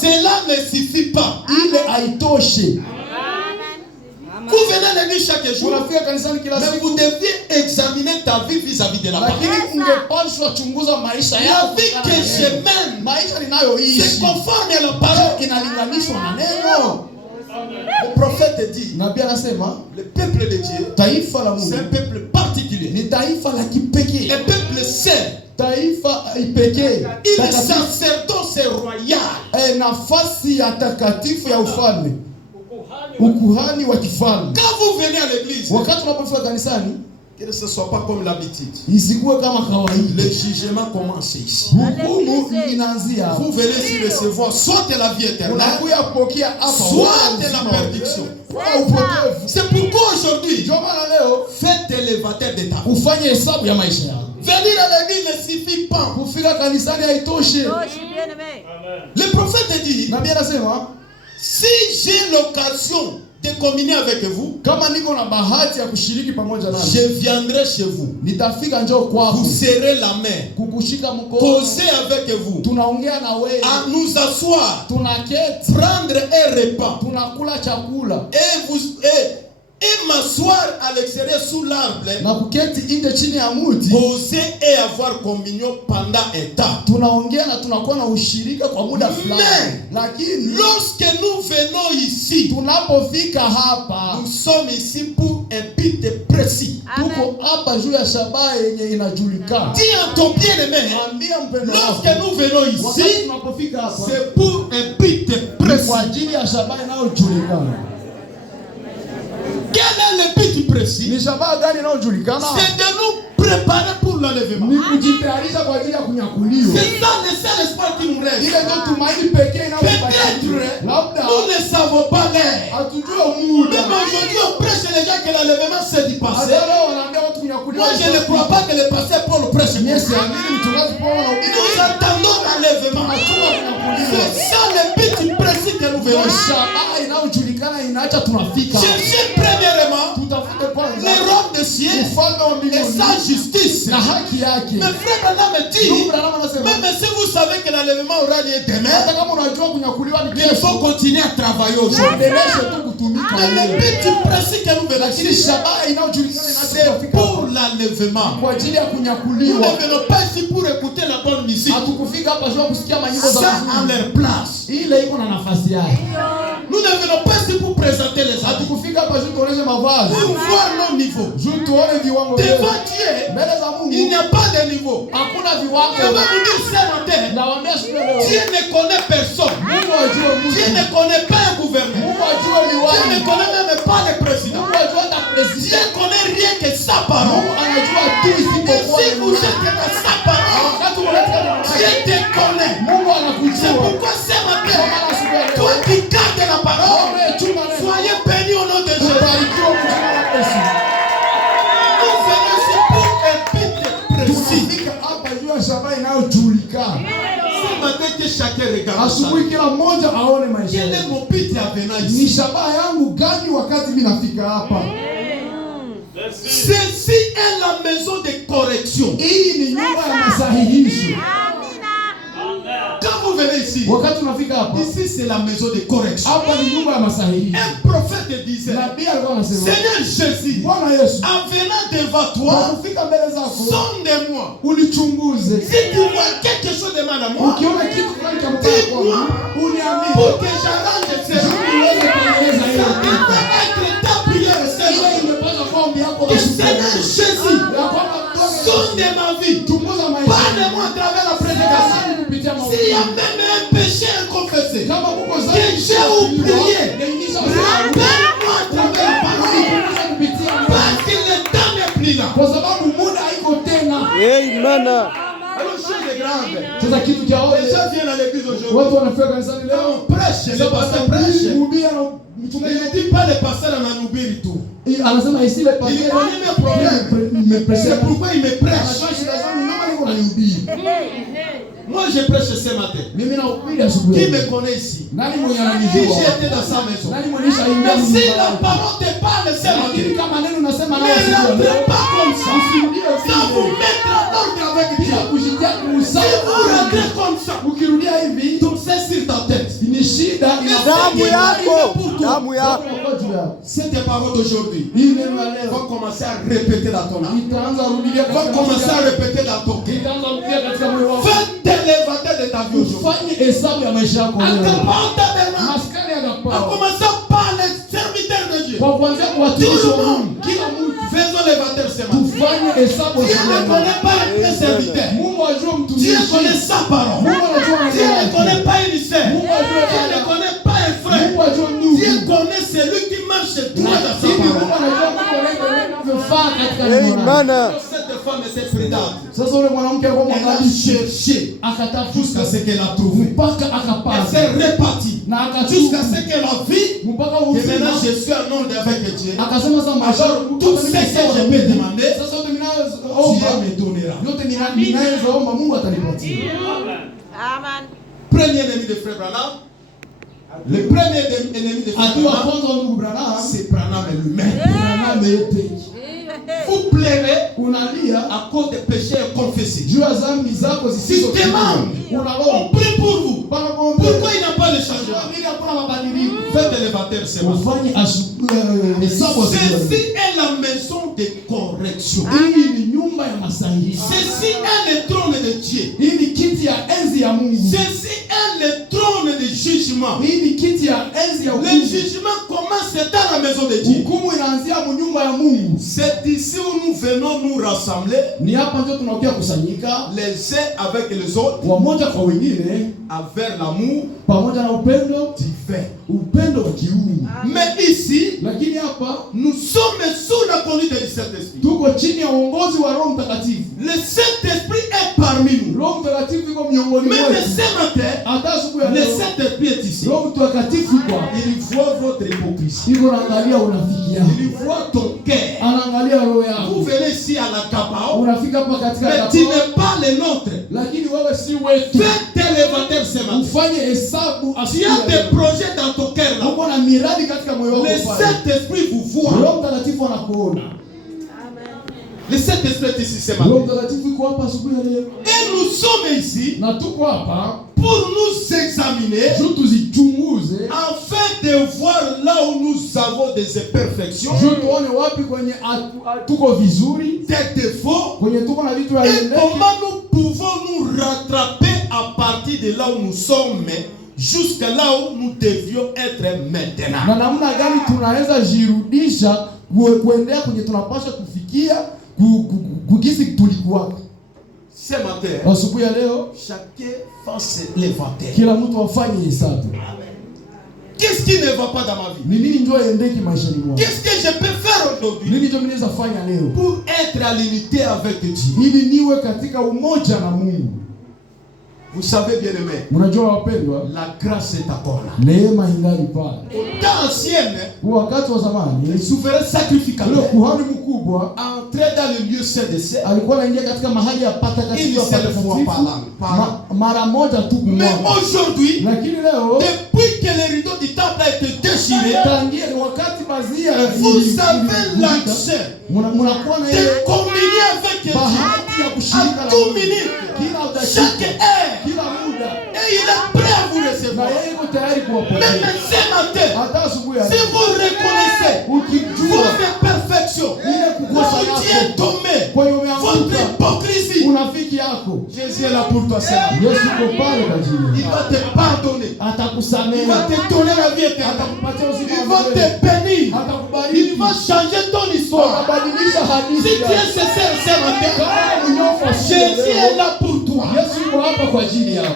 cela ne suffit pas. Ile haitoshe. Vous venez à l'église chaque jour, mais vous deviez examiner ta vie vis-à-vis de la parole. La vie que je mène, c'est conforme à la parole. Le prophète dit, le peuple de Dieu, c'est un peuple particulier, un peuple saint, une sacerdoce royale. Nafasi ya takatifu ya ufalme, ukuhani wa kifalme. Quand vous venez à l'église, wakati unapofika kanisani, que ce soit pas comme l'habitude. isikuwe kama kawaida. Le jugement commence ici. Hukumu inaanzia hapo. Vous venez sur recevoir soit de la vie éternelle, unakuya kupokea hapa, soit de la perdition. C'est pourquoi aujourd'hui, faites élévateur d'état. ufanye hesabu ya maisha yako. Venir à l'église ne suffit pas. Kufika kanisani haitoshe. Le prophète dit, Nabii anasema, si j'ai l'occasion de communier avec vous, kama niko na bahati ya kushiriki pamoja nawe, je viendrai chez vous. nitafika njoo kwako, Vous serrez la main, kukushika mkono, causer avec vous, tunaongea na wewe, à nous asseoir, tunaketi, prendre un repas, tunakula chakula et m'asseoir à l'extérieur sous l'arbre, na kuketi nje chini ya mti, causer et avoir communion pendant un temps. tunaongea na tunakuwa na ushirika kwa muda fulani. Lakini Lorsque nous venons ici, tunapofika hapa, nous sommes ici pour un but précis. tuko hapa juu ya shabaha yenye inajulikana. Dis à ton bien-aimé, Ambia mpendo lorsque wako, nous venons ici, wakati tunapofika hapa, c'est pour un but ni précis. kwa ajili ya shabaha inayojulikana. Quel est le but précis? Ni shabaha gani inayojulikana? C'est de nous préparer pour l'enlèvement. Ni kujitayarisha kwa ajili ya kunyakuliwa. C'est ça le seul espoir qui nous reste. Ile ndio tumaini pekee inayotupatia. Peut-être, Labda nous ne savons pas l'heure. hatujue muda. Même aujourd'hui, on prêche les gens que l'enlèvement s'est du passé. Hata leo wanaambia watu kunyakuliwa. Moi, je ne crois pas que le pasteur Paul prêche. Yes, amini mchungaji Paulo anahubiri. Nous attendons l'enlèvement. C'est ça le but précis que nous verrons. Shabaha inayojulikana inaacha tunafika. Cherchez premièrement Tutafute kwanza les rois de ciel ufalme wa et mbinguni sa justice. na haki yake. Mais frère Branham me dit, Ndugu Branham anasema, même si vous savez que l'enlèvement aura lieu demain, hata kama unajua kunyakuliwa ni il faut continuer à travailler aujourd'hui. endeleshe tu kutumika. Mais le but précis que nous verrons Lakini ici, shabaha inayojulikana inaacha c'est tunafika pour l'enlèvement. kwa ajili ya Nous kunyakuliwa. ne venons pas ici pour écouter la bonne musique. Hatukufika hapa juu ya kusikia manyimbo za Ça à muziki. leur place. Ile iko na nafasi yake. Nous ne venons pas ici pour présenter les habits. Hatukufika hapa juu tuoneshe mavazi. Pour voir nos niveaux. Juu tuone viwango vyetu. Devant Dieu, Mbele za il Mungu n'y a pas de niveau. hakuna Je vais viwango. vous dire ce matin, Nawaambia siku ya leo, Dieu ne connaît personne. Mungu ajue Dieu Mungu. ne connaît pas un gouverneur. Mungu ajue Dieu liwali. ne connaît même pas le président. Mungu ajue hata Dieu president. connaît rien que sa parole. Mungu anajua tu Et isipokuwa si vous neno êtes lake. dans sa parole, Wakati unaleta neno Dieu lake, te connaît. Mungu C'est anakujua. pourquoi ce matin, Kwa maana siku ya leo, toi qui gardes la parole, wewe chunga neno. soyez bénis au nom de Jésus. Ubarikiwe kwa jina la Yesu. Nous venons ici pour un but précis. Tunafika hapa juu ya shabaha inayojulikana. Ce matin, que chacun regarde ça. Asubuhi kila mmoja aone maisha Quel yake. est mon but à venir Ni ici? shabaha yangu gani wakati mimi nafika hapa? Ceci est la maison de correction. Hii ni nyumba ya masahihisho. Quand vous venez ici, Wakati unafika hapa, ici c'est la maison de correction. hapa ni nyumba ya masahihisho. Un prophète disait, Nabii alikuwa anasema, Seigneur Jésus, Bwana Yesu, en venant devant kwa toi, kufika mbele zako, sonde-moi. unichunguze. Si tu vois quelque chose de mal à moi, Ukiona kitu fulani cha mbaya kwangu, uniambie. pour que j'arrange ces Ili niweze kueleza hiyo Ça kitu. doit être ta prière, Ile Seigneur. imepaswa kuwa ombi yako Que la siku ya Seigneur leo. Jésus, Ya kwamba Bwana Yesu, sonde ma vie. chunguza maisha yangu. Parle-moi à travers la prédication. Kupitia S'il y a mahubiri. même un péché inconfessé, Kama kuko que zaidi j'ai oublié, Neingisha rappelle-moi à travers la parole. kupitia Parce que le temps n'est plus là. kwa sababu muda haiko tena. Amen. Alors, chose est grave. Sasa kitu cha Les ole, gens viennent à l'église aujourd'hui. watu wanafika kanisani leo, On prêche, le pasteur prêche. mhubiri na Mais mchungaji ne dis pas le pasteur en Anoubiri tout. anasema ici le Il connaît mes problèmes. me presse. C'est pourquoi il me prêche. Anajua shida zangu, kama niko unanihubiri. Moi je prêche ce matin. Mimi nahubiri asubuhi. Qui me connaît ici? Nani mwenye Qui ananijua? j'étais dans sa maison? Nani mwenye shaingia? Mais si la parole te parle, c'est ma vie. Kama neno unasema Ne rentrez pas comme ça. Ça vous mettra en ordre avec Dieu. Si vous rentrez comme ça, ukirudia hivi tourner sur ta tête. ni shida Damu yako, damu yako. Cette parole d'aujourd'hui, Hii neno la leo va commencer à répéter dans ton âme. itaanza rudia Va commencer à répéter dans ton cœur. itaanza rudia katika moyo wako. Fais l'évangile de ta vie aujourd'hui. Ufanye hesabu ya maisha yako leo. Accompagnement. Maskani ya En Agapao. commençant par les serviteurs de Dieu. Kwa kuanzia kuwatumishi wa Mungu. Kila mtu Faisons l'évangile ce matin. tufanye hesabu Dieu ya ne Mungu. connaît pas les serviteurs. Mungu ajue Dieu mtumishi. connaît sa parole. Mungu anajua Dieu ne neno connaît lake. pas une sœur. Mungu ajue Dieu ne connaît pas un frère. Mungu ajue ndugu. Dieu connaît celui qui marche droit dans sa Lakini Mungu parole. anajua mambo yanavyofaa katika neno lake. Amen. Cette femme était prudente. Sasa yule mwanamke alikuwa Elle a mwangalifu, cherché akatafuta jusqu'à ce qu'elle a trouvé. mpaka Elle akapata s'est répartie na jusqu'à akachukua ce qu'elle a vu mpaka que maintenant uzima. je suis en ordre avec Dieu. Akasema sasa maisha Alors tout ce que je peux demander, sasa yote Dieu ninayoomba me donnera. yote ninayoomba Mungu atanipatia. Amen. Premier ennemi de Frère Branham, le premier ennemi de Frère Adui wa Branham, kwanza wa ndugu Branham, c'est Branham lui-même. Branham yeye. Vous pleurez Unalia à cause des péchés confessés. juu ya dhambi zako Tu zisizo demandes, on prie pour vous. Pourquoi il n'a pas de changement? Faites l'évangile ce matin. ufanye hesabu ya Ceci est la maison de correction. hii ni nyumba ya masahihi. Ceci est le trône de Dieu. Hii ni kiti ya enzi ya Mungu. Ceci est le trône de jugement. Hii ni kiti ya enzi ya Le hukumu. jugement commence dans la maison de Dieu. Hukumu inaanzia mu nyumba ya Mungu. C'est ici où nous venons nous rassembler Ni hapa ndio tunakuja kusanyika les uns avec les autres wamoja kwa wengine avec l'amour pamoja na upendo divin. upendo wa kiungu. Mais ici, Lakini hapa nous sommes sous la conduite du Saint-Esprit. tuko chini ya uongozi wa Roho Mtakatifu. Le Saint-Esprit est parmi nous. Roho Mtakatifu yuko miongoni Même mwetu. ce matin, Hata asubuhi ya le leo Saint-Esprit est ici. Roho Mtakatifu yuko hapa. Il voit votre hypocrisie. Iko anaangalia unafiki yako. Il voit ton cœur. Anaangalia roho Vous yako. venez ici à la Capao, Unafika hapa katika mais tu n'es pas le nôtre. lakini wewe si wetu. Faites l'évangile ce matin. Ufanye hesabu Tu as asubuhi. des projets dans ton cœur là. Uko na miradi katika moyo wako Le pale. Saint-Esprit vous voit. Roho Mtakatifu anakuona. Le Saint-Esprit est ici ce Roho matin. Mtakatifu yuko hapa asubuhi ya leo. Et nous sommes ici Na tuko hapa pour nous examiner juu tuzichunguze, afin de voir là où nous avons des imperfections, juu tuone wapi kwenye tuko vizuri, des défauts, kwenye tuko na vitu ya et endeke, comment nous pouvons nous rattraper à partir de là où nous sommes jusqu'à là où nous devions être na maintenant. namna gani tunaweza jirudisha kuendea kwenye tunapaswa kufikia kugisi tulikuwa. Ce matin, Asubuhi ya leo chacun fasse l'inventaire. kila mtu afanye hesabu. Qu'est-ce qui ne va pas dans ma vie? Ni nini ndio endeki maishani mwangu? Qu'est-ce que je peux faire aujourd'hui Nini ndio ninaweza fanya leo pour être à l'unité avec Dieu? ili niwe katika umoja na Mungu? Vous savez bien aimé, Unajua wapendwa, la grâce est encore là. neema ingali pale. Au temps ancien, Wakati wa le zamani souverain yule sacrificateur kuhani mkubwa entrait dans le lieu saint de saint alikuwa anaingia katika mahali ya une patakatifu seule fois par an. mara moja tu Mais kumwaka. aujourd'hui, Lakini leo depuis que le rideau du temple a été déchiré, tangia wakati bazia vous avez l'accès mnakuwa na ile de communier avec Dieu bahati ya kushirika à na tout Mungu. minute, Kila chaque dakika, heure, kila muda, et il est prêt à vous na recevoir. yeye yuko tayari Mais kuwapokea. ce matin, Hata asubuhi ya si leo, vous reconnaissez ukijua votre perfection, ile kukosa votre Dieu yako tombé, kwenye votre umeanguka, hypocrisie, unafiki yako, Jésus est là pour toi, c'est là. Yesu uko pale kwa ajili Il yako. va te pardonner. Il Atakusamehe, va te donner la vie éternelle. atakupatia uzima Il wa va milele, te bénir. Il atakubariki, va changer ton histoire. atabadilisha Si hadithi tu es yako. sincère ce matin, Kama unyofu Jésus est là pour toi. Yesu yuko hapa kwa ajili yako.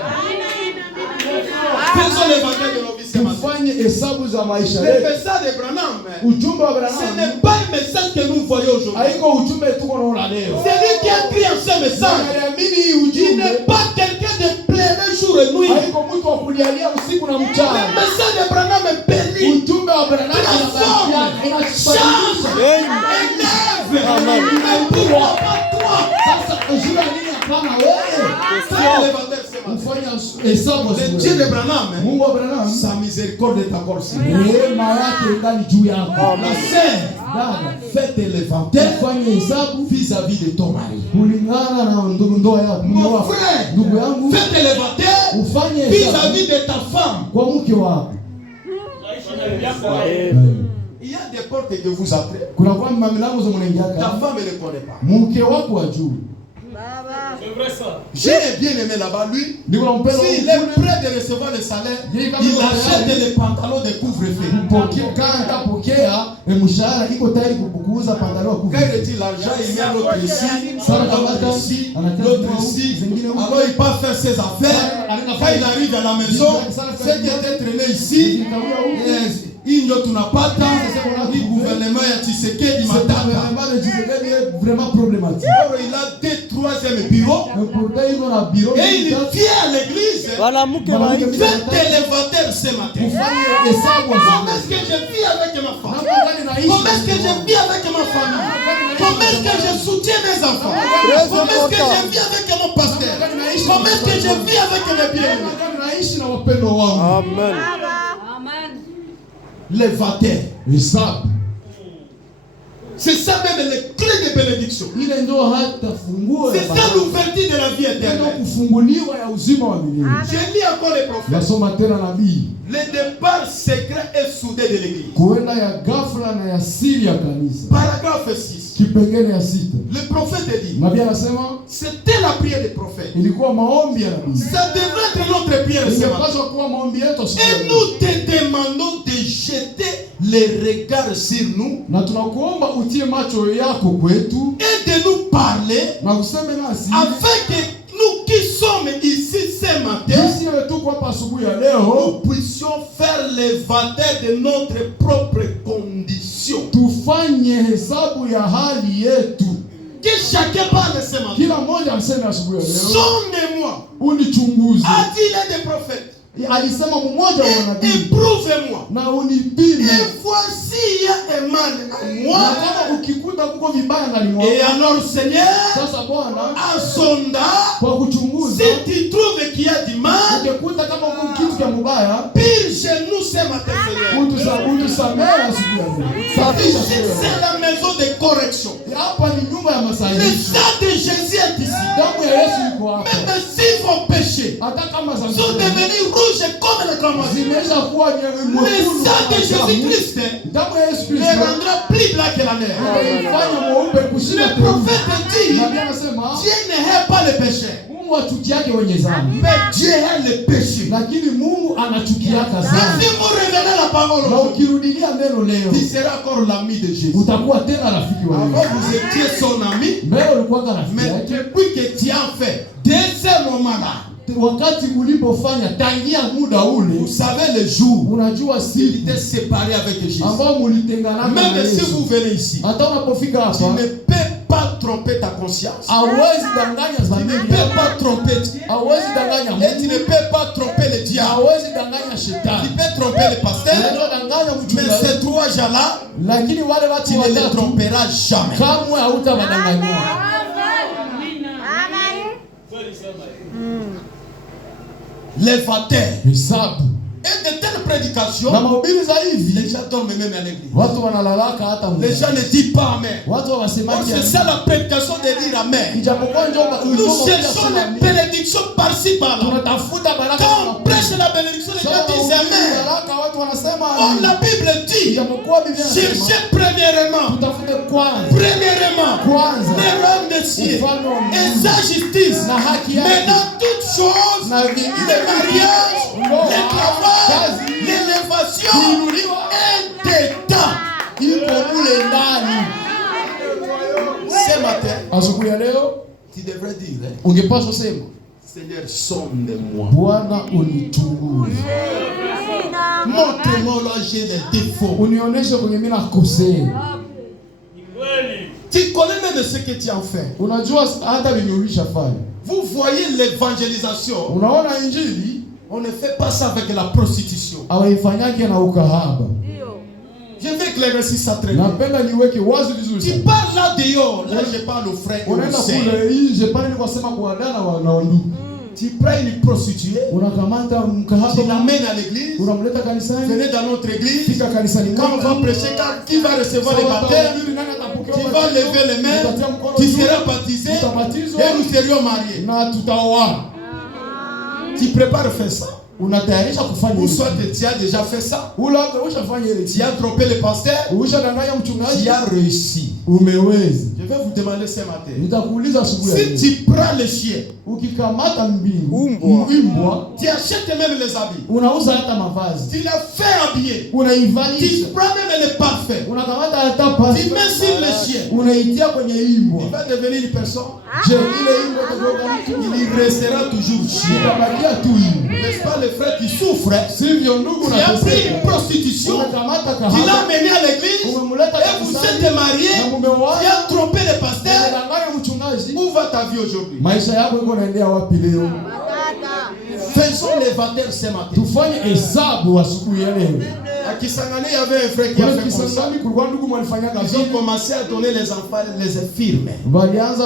Faisons l'évangile de nos vies ce matin. Tufanye hesabu za maisha Le yetu. message de Branham, Ujumbe wa ce Branham n'est pas un message que nous voyons aujourd'hui. haiko ujumbe tuko naona leo. C'est lui qui a écrit en ce message. Naamini hii Il ujumbe n'est pas quelqu'un de pleurer jour et nuit. haiko mtu wa kulialia usiku na Le mchana. message de Branham est béni. Ujumbe wa Branham Transforme, change, inabadilisha. élève. Mais pourquoi pas toi? Sasa ujumbe nini hapana wewe? Ufanya hesabu Le Dieu de Branham, Mungu wa Branham, sa miséricorde est encore sur lui. rehema yake ingali juu yako. La sœur, Dada, faites l'inventaire ufanye hesabu vis-à-vis de ton mari. kulingana na ndoa yako. Mon frère, Ndugu yangu, faites l'inventaire ufanye hesabu vis-à-vis de ta femme. kwa mke wako. Il y a des portes que vous appelez. Kuna kwamba milango za mnaingia Ta kama femme ne le connaît pas. mke wako ajue. C'est vrai ça. J'ai bien aimé là-bas, lui. Niko nampenda S'il est prêt de recevoir le salaire, il achète les pantalons de couvre-feu. kupokea kama atapokea mshahara iko tayari kukuuza pantalon Quand kubwa. il retire l'argent, il met l'autre ici, Sana l'autre kamata ici, anataka l'autre huku, ici. zingine huku. Alors il part faire ses affaires. Quand il arrive à la maison, ce qui était traîné ici, il n'y a pas tant. Le gouvernement a Tshisekedi C'est Matata. vraiment le Tshisekedi est vraiment problématique. Alors il a 2 troisième bureau. Mais pourtant il a un bureau. Et il vient à l'église. Wanamke wa hivi. Faites l'éventaire ce matin. Kufanya hesabu Comment est-ce que je vis avec ma femme? Comment est-ce que je vis avec ma famille? Comment est-ce que je soutiens mes enfants? Comment est-ce que je vis avec mon pasteur? Comment est-ce que je vis avec mes bien-aimés? naishi na wapendo wangu. Amen. L'éventaire. Hesabu. C'est ça même les clés de bénédiction. Ile ndio hata funguo C'est ça l'ouverture de la vie ndio éternelle. kufunguliwa ya uzima wa milele. Je lis encore les prophètes. Nasoma tena nabii. Le départ secret et soudé de l'église. Kuenda ya ghafla na ya siri ya kanisa. Paragraphe 6. Kipengele ya 6. Le prophète dit, Nabii anasema c'était la prière des prophètes. ilikuwa maombi ya nabii. Ça devrait être notre prière ce matin. Ingepaswa kuwa maombi yetu asubuhi. Et nous te demandons de jeter les regards sur nous Na tunakuomba utie macho yako kwetu et de nous parler na useme nasi. afin que nous qui sommes ici ce matin, Sisi wetu hapa asubuhi ya leo nous puissions faire l'inventaire de notre propre condition. tufanye hesabu ya hali yetu. Que chacun parle ce matin. Kila mmoja aseme asubuhi ya leo, Sonne-moi. unichunguze. A-t-il des prophètes? Alisema mmoja wa Et manabii, éprouve-moi. na unipime. Et voici il y a un mal en Na moi. kama ukikuta kuko vibaya ndani mwako, Et alors, Seigneur, sasa Bwana, en sondant, kwa kuchunguza, si tu trouves qu'il y a du mal, ukikuta kama uko kitu cha mubaya, pire chez nous ce matin, Seigneur. utusamehe asubuhi ya leo. Safisha Ici, leo. c'est la maison de correction. Hapa ni nyumba ya Le masahihisho. sang de Jésus est ici. Damu ya Yesu iko hapa. Même si vos péchés Hata kama sont zambi devenus rouges comme le cramoisi, zimesha kuwa le sang de Jésus-Christ damu ya Yesu les Kristo rendra plus blancs que la neige. itaifanya mweupe kushinda Le prophète dit, Nabii anasema Dieu ne hait pas le péché, Mungu achukiake wenye dhambi, mais Dieu hait le péché. lakini Mungu anachukiaka Et dhambi. si vous revenez la parole Na aujourd'hui, ukirudilia neno leo, tu seras encore l'ami de Jésus. utakuwa tena rafiki wa Avant, Yesu. vous étiez son ami, Mbele ulikuwa rafiki mais yake, depuis que tu as fait, dès ce moment-là, wakati ulipofanya tangia muda ule, vous savez le jour unajua où il siku était séparé avec Jésus. ambao mulitengana na Même si vous Yesu. venez ici, Hata unapofika tu hapa, ne peux pas tromper ta conscience. hauwezi danganya Tu ne dhamiri peux yako, pas tromper Dieu. hauwezi danganya Et tu Mungu, ne peux pas tromper le diable. hauwezi danganya Tu shetani. peux tromper le pasteur, Unaweza danganya mais mchungaji, ces 3 gens-là, lakini wale watu tu ne les watatu tromperas jamais. kamwe hautawadanganya. L'éventaire. Hesabu Et de telles prédications, na mahubiri za hivi, les gens dorment même à l'église. watu wanalalaka hata Les gens ne disent pas Amen. watu Or, hawasemaki c'est ça la prédication de dire Amen. ijapokuwa njoba Nous cherchons les bénédictions par-ci par-là. tunatafuta baraka. Quand on prêche la bénédiction, les gens disent Amen. baraka, watu wanasema Or, la Bible dit, ijapokuwa Biblia inasema cherchez premièrement, tutafute kwanza premièrement, le royaume des cieux et sa justice. na haki yake Maintenant, toutes choses, na le vingine mariage, le travail, l'élévation, kuinuliwa un temps. ipo mule ndani. Ce matin, Asubuhi ya leo tu devrais dire, ungepaswa sema, Seigneur, sonde-moi. Bwana unichunguze, Montre-moi là j'ai des défauts. unionyeshe kwenye mimi nakosea. Tu connais même ce que tu as fait. Unajua hata venye ulishafanya. Vous voyez l'évangélisation. Unaona injili On ne fait pas ça avec la prostitution. hawaifanyake na ukahaba. Je vais éclaircir ça très bien. Napenda niweke wazi vizuri Tu sana. parles là dehors, là je parle aux frères et aux Unaenda sœurs. kule nje pale ni kusema kwa dada na wandugu. Tu prends une prostituée, Unakamata tu mkahaba l'amènes à l'église, unamleta kanisani. venez dans notre église. Fika kanisani Quand on va prêcher, qui va recevoir le baptême, tu vas lever les mains, tu seras baptisé et nous serions mariés. na tutaoana. Tu prépares faire ça. Unatayarisha kufanya Ou hivyo. soit tu as déjà fait ça. Ula ushafanya ile. Tu as trompé le pasteur. Ushadanganya Tu mchungaji. as réussi. Umeweza. Je vais vous demander ce matin. Nitakuuliza asubuhi ya leo. Si tu prends le chien, Ukikamata mbingu, Umbwa. tu achètes même les habits. unauza hata mavazi. Tu l'as fait habiller. Tu Unaivalisha. prends même les parfums. Unakamata hata pasi. Tu mets sur le chien. Unaitia kwenye imbwa. Il va devenir une personne. Je, ile imbwa itakuwa mtu. Il restera toujours chien. Itabakia tu imbwa. N'est-ce pas les frères qui souffrent? Sivyo ndugu Tu na as pris une prostitution. unakamata Tu l'as kahaba. amené à l'église. Umemleta Et vous kanisani. êtes mariés. Na Tu mumeoana. as trompé le pasteur. Unadanganya mchungaji. Où va ta vie aujourd'hui? Maisha yako iko naendea wapi leo? Faisons l'inventaire ce matin. Tufanye hesabu asubuhi ya leo. À Kisangani, il y avait un frère qui a Kule fait comme ça. Kisangani kulikuwa ndugu mwalifanyaga Ils ont vile. commencé à donner les enfants, les infirmes. Walianza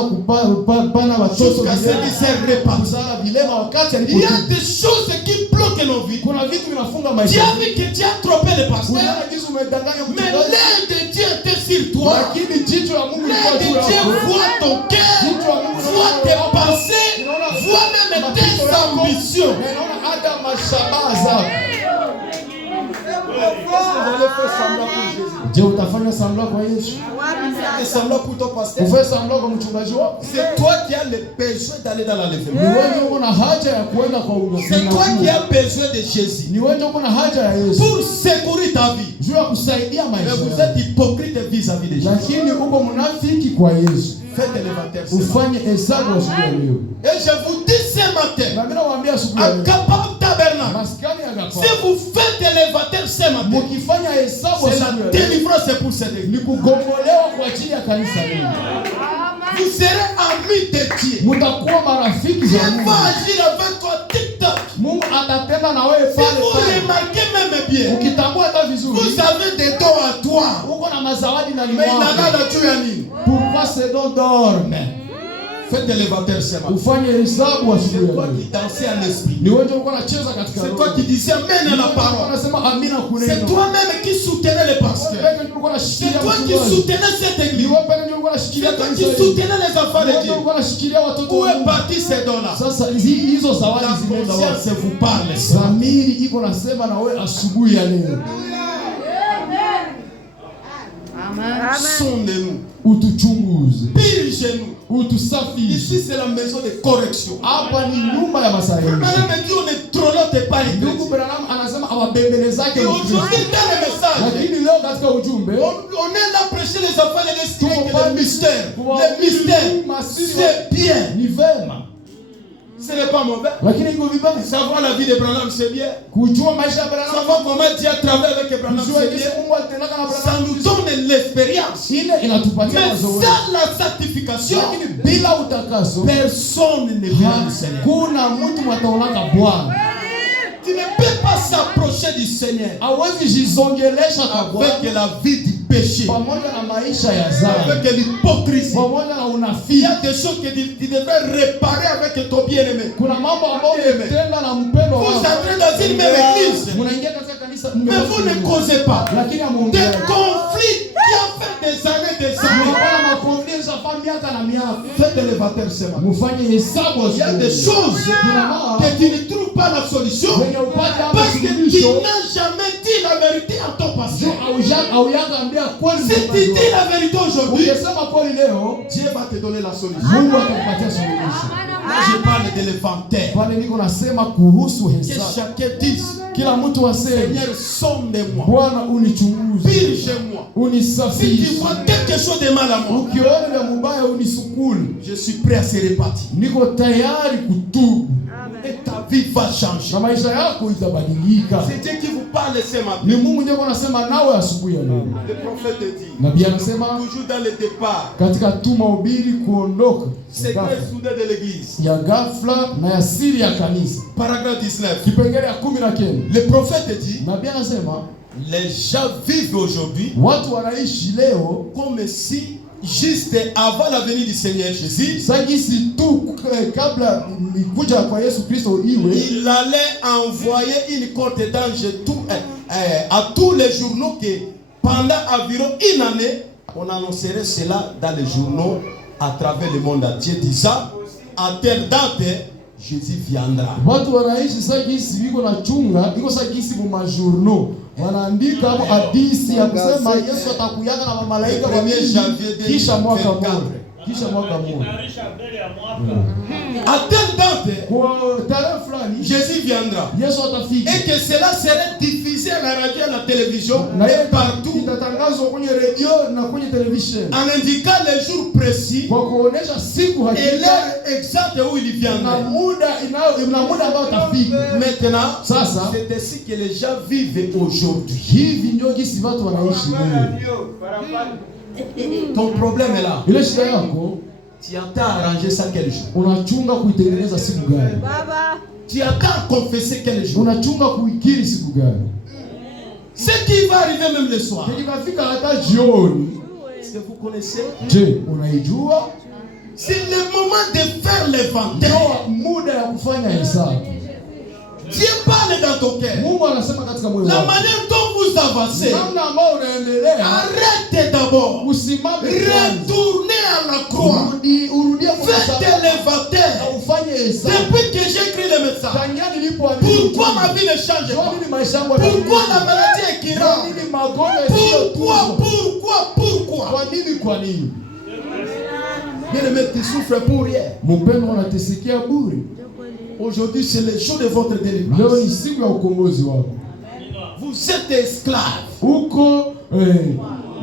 pana watoto Jusqu'à ce qu'ils s'est répartis. kusala vilema wakati Il y a alipokuwa. des choses qui bloquent nos vies. Kuna vitu vinafunga Tu maisha. as vu que tu as trompé le pasteur. Unaona jinsi umedanganya Mais mchungaji. l'œil de Dieu était sur toi. Lakini jicho la Mungu L'œil de lilikuwa juu Dieu yako. voit ton cœur, voit tes pensées, voit même tes ambitions. Na inaona hata mashabaha zako. Je, utafanya sambla kwa Yesu? Et semblant pour ton pasteur. Ufanye sambla kwa mchungaji wako? C'est toi qui as le besoin d'aller dans Ni l'enlèvement. wewe uko na haja ya kuenda kwa C'est toi qui unabii. as besoin de Jésus. Ni wewe uko na haja ya Yesu. Pour secourir ta vie. Juu ya kusaidia Mais maisha vous yako. êtes hypocrite vis-à-vis de Jésus. Lakini uko mnafiki kwa Yesu. Faites l'inventaire ce matin. Ufanye hesabu asubuhi ya leo. Et je vous dis ce matin, Na mimi nawaambia asubuhi ya à leo. Kapam Tabernacle, Maskani ya si Gapa. vous faites l'inventaire ce matin, Mukifanya hesabu c'est la asubuhi ya leo. délivrance pour cette Ni église. kugombolewa kwa ajili ya kanisa leo. Vous serez amis de Dieu. Mutakuwa marafiki Dieu za Mungu. va agir avec toi TikTok. Mungu atatenda na wewe Si pale vous pale. remarquez même bien, Ukitambua hata vizuri. vous avez des dons à toi. Uko na mazawadi ndani Mais il mwako. n'a pas de nini. Pourquoi ces dons dorment? Faites l'inventaire ce matin. Ufanye hesabu asubuhi C'est ya toi leo. qui dansais à l'esprit. Ni wewe uko unacheza katika C'est roho. toi qui disais amen à la parole. Unasema amina kuneno. C'est toi-même qui soutenais les pasteurs. C'est toi qui soutenais cette église. C'est toi qui soutenais les enfants de Dieu. Où est parti ces dons-là? Sasa hizo La zawadi zimeenda wapi? conscience vous parle. Dhamiri iko nasema na wewe asubuhi ya leo. Sondez-nous. Utuchunguze, Purgez-nous. utusafishe. Ici c'est la maison de correction. Hapa ni nyumba ya masahihisho. Madame me dit on ne trolote pas une Ndugu Branham anasema awabembelezake Et aujourd'hui dans le message, lakini leo katika ujumbe on est là prêcher les enfants de l'esprit que le mystère. Le mystère, c'est bien. ni vema, Ce n'est pas mauvais. lakini iko vibaya. Savoir la vie de Branham, c'est bien. Kujua maisha ya Branham, Savoir comment Dieu a travaillé avec Branham, kujua c'est jinsi bien. Mungu alitendaka na Ça Branham, nous donne l'expérience. ile inatupatia Mais mazoezi. sans la sanctification, Lakini bila utakaso personne ne verra le Seigneur. hakuna mtu mwataonaka Bwana. Tu ne peux pas s'approcher du Seigneur Hawezi jizongelesha kwa Bwana avec la vie du péché, pamoja na maisha ya dhambi, avec l'hypocrisie. pamoja na Il y unafiki. a des choses que tu devrais réparer avec ton bien-aimé. Kuna mambo ambayo umetenda na mpendo Vous wako. entrez dans une même église, Munaingia katika kanisa mais vous ne causez pas. lakini Des amuongea. conflits qui ont fait des années, des années. Mnakuwa na makonflikti za miaka na miaka. Faites l'éventaire ce matin. Mufanye hesabu Il y a des choses que tu ne trouves pas la solution wenye upate hapa parce que tu suluhisho. n'as jamais dit la vérité à ton pasteur. Auyaambia kweli. Si tu dis la vérité aujourd'hui, Ukisema kweli leo, Dieu va te donner la solution. Mungu atakupatia suluhisho. Là, je parle de l'éventaire. Pale niko nasema kuhusu Que hesabu. chacun dise, Kila mtu aseme, Seigneur, sonde-moi, Bwana unichunguze, purge-moi. Si tu unisafishe. vois quelque chose de mal à moi, Ukiona vya mubaya unisukule. je suis prêt à se repartir. Niko tayari kutubu Et ta vie va changer. na maisha yako itabadilika. C'est Dieu qui vous parle ce matin. Ni Mungu ndiye anasema nawe asubuhi ya leo. Le prophète dit, Nabii anasema toujours dans le départ, katika tu mahubiri kuondoka secret soudain de l'église. ya ghafla na ya siri ya kanisa, Paragraphe 19. kipengele ya 19. Le prophète dit, Nabii anasema les gens vivent aujourd'hui watu wanaishi leo comme si juste avant la venue du Seigneur Jésus, sagisi tu kabla kuja kwa Yesu Kristo iwe, il allait envoyer une cohorte d'anges à tous les journaux que pendant environ une année, on annoncerait cela dans les journaux à travers le monde entier, disant à telle date Jésus viendra. Watu wanaishi sagisi biko na chunga, iko sagisi mu majournaux. Wanaandika hapo hadithi ya kusema Yesu atakuyaga na malaika wa kisha mwaka mmoja. Kisha mwaka mmoja. À telle date, Kwa tarehe fulani Jésus viendra. Yesu atafika. Et que cela serait diffusé à la radio et à la télévision Na yeye partout itatangazwa kwenye radio na kwenye television. en indiquant les jours précis Kwa kuonesha siku et hakika l'heure exacte où il na viendra. muda ambao atafika. Maintenant, Sasa c'est ainsi que les gens vivent aujourd'hui. hivi ndio jinsi watu wanaishi leo. Ton problème est là. Ile shida yako Tu attends à arranger ça quel jour? unachunga kuitengeneza siku gani? Baba. Tu attends à confesser quel jour? Unachunga kuikiri siku gani? Ce qui va arriver même le soir. Ikifika hata jioni, Est-ce que vous connaissez? je unaijua? C'est le moment de faire l'inventaire. Ndio muda ya kufanya hesabu. Dieu parle dans ton cœur. Mungu anasema katika moyo La wako. manière dont vous avancez. Namna ambayo unaendelea, Arrêtez d'abord. usimame kwanza. Retournez à la croix. Urudie kwa Faites l'inventaire. na ufanye hesabu. Depuis que j'écris le message. Tangia nilipoamini. Pourquoi ma vie ne change Kwa pas? nini maisha yangu Pourquoi la maladie est qui Kwa rend? nini magonjwa Pourquoi? Kwa nini? Bien-aimé, tu souffres pour rien. Mpendwa unatesikia bure. Aujourd'hui, c'est le jour de votre Leo délivrance. ni siku ya ukombozi wako. Vous êtes esclave. Uko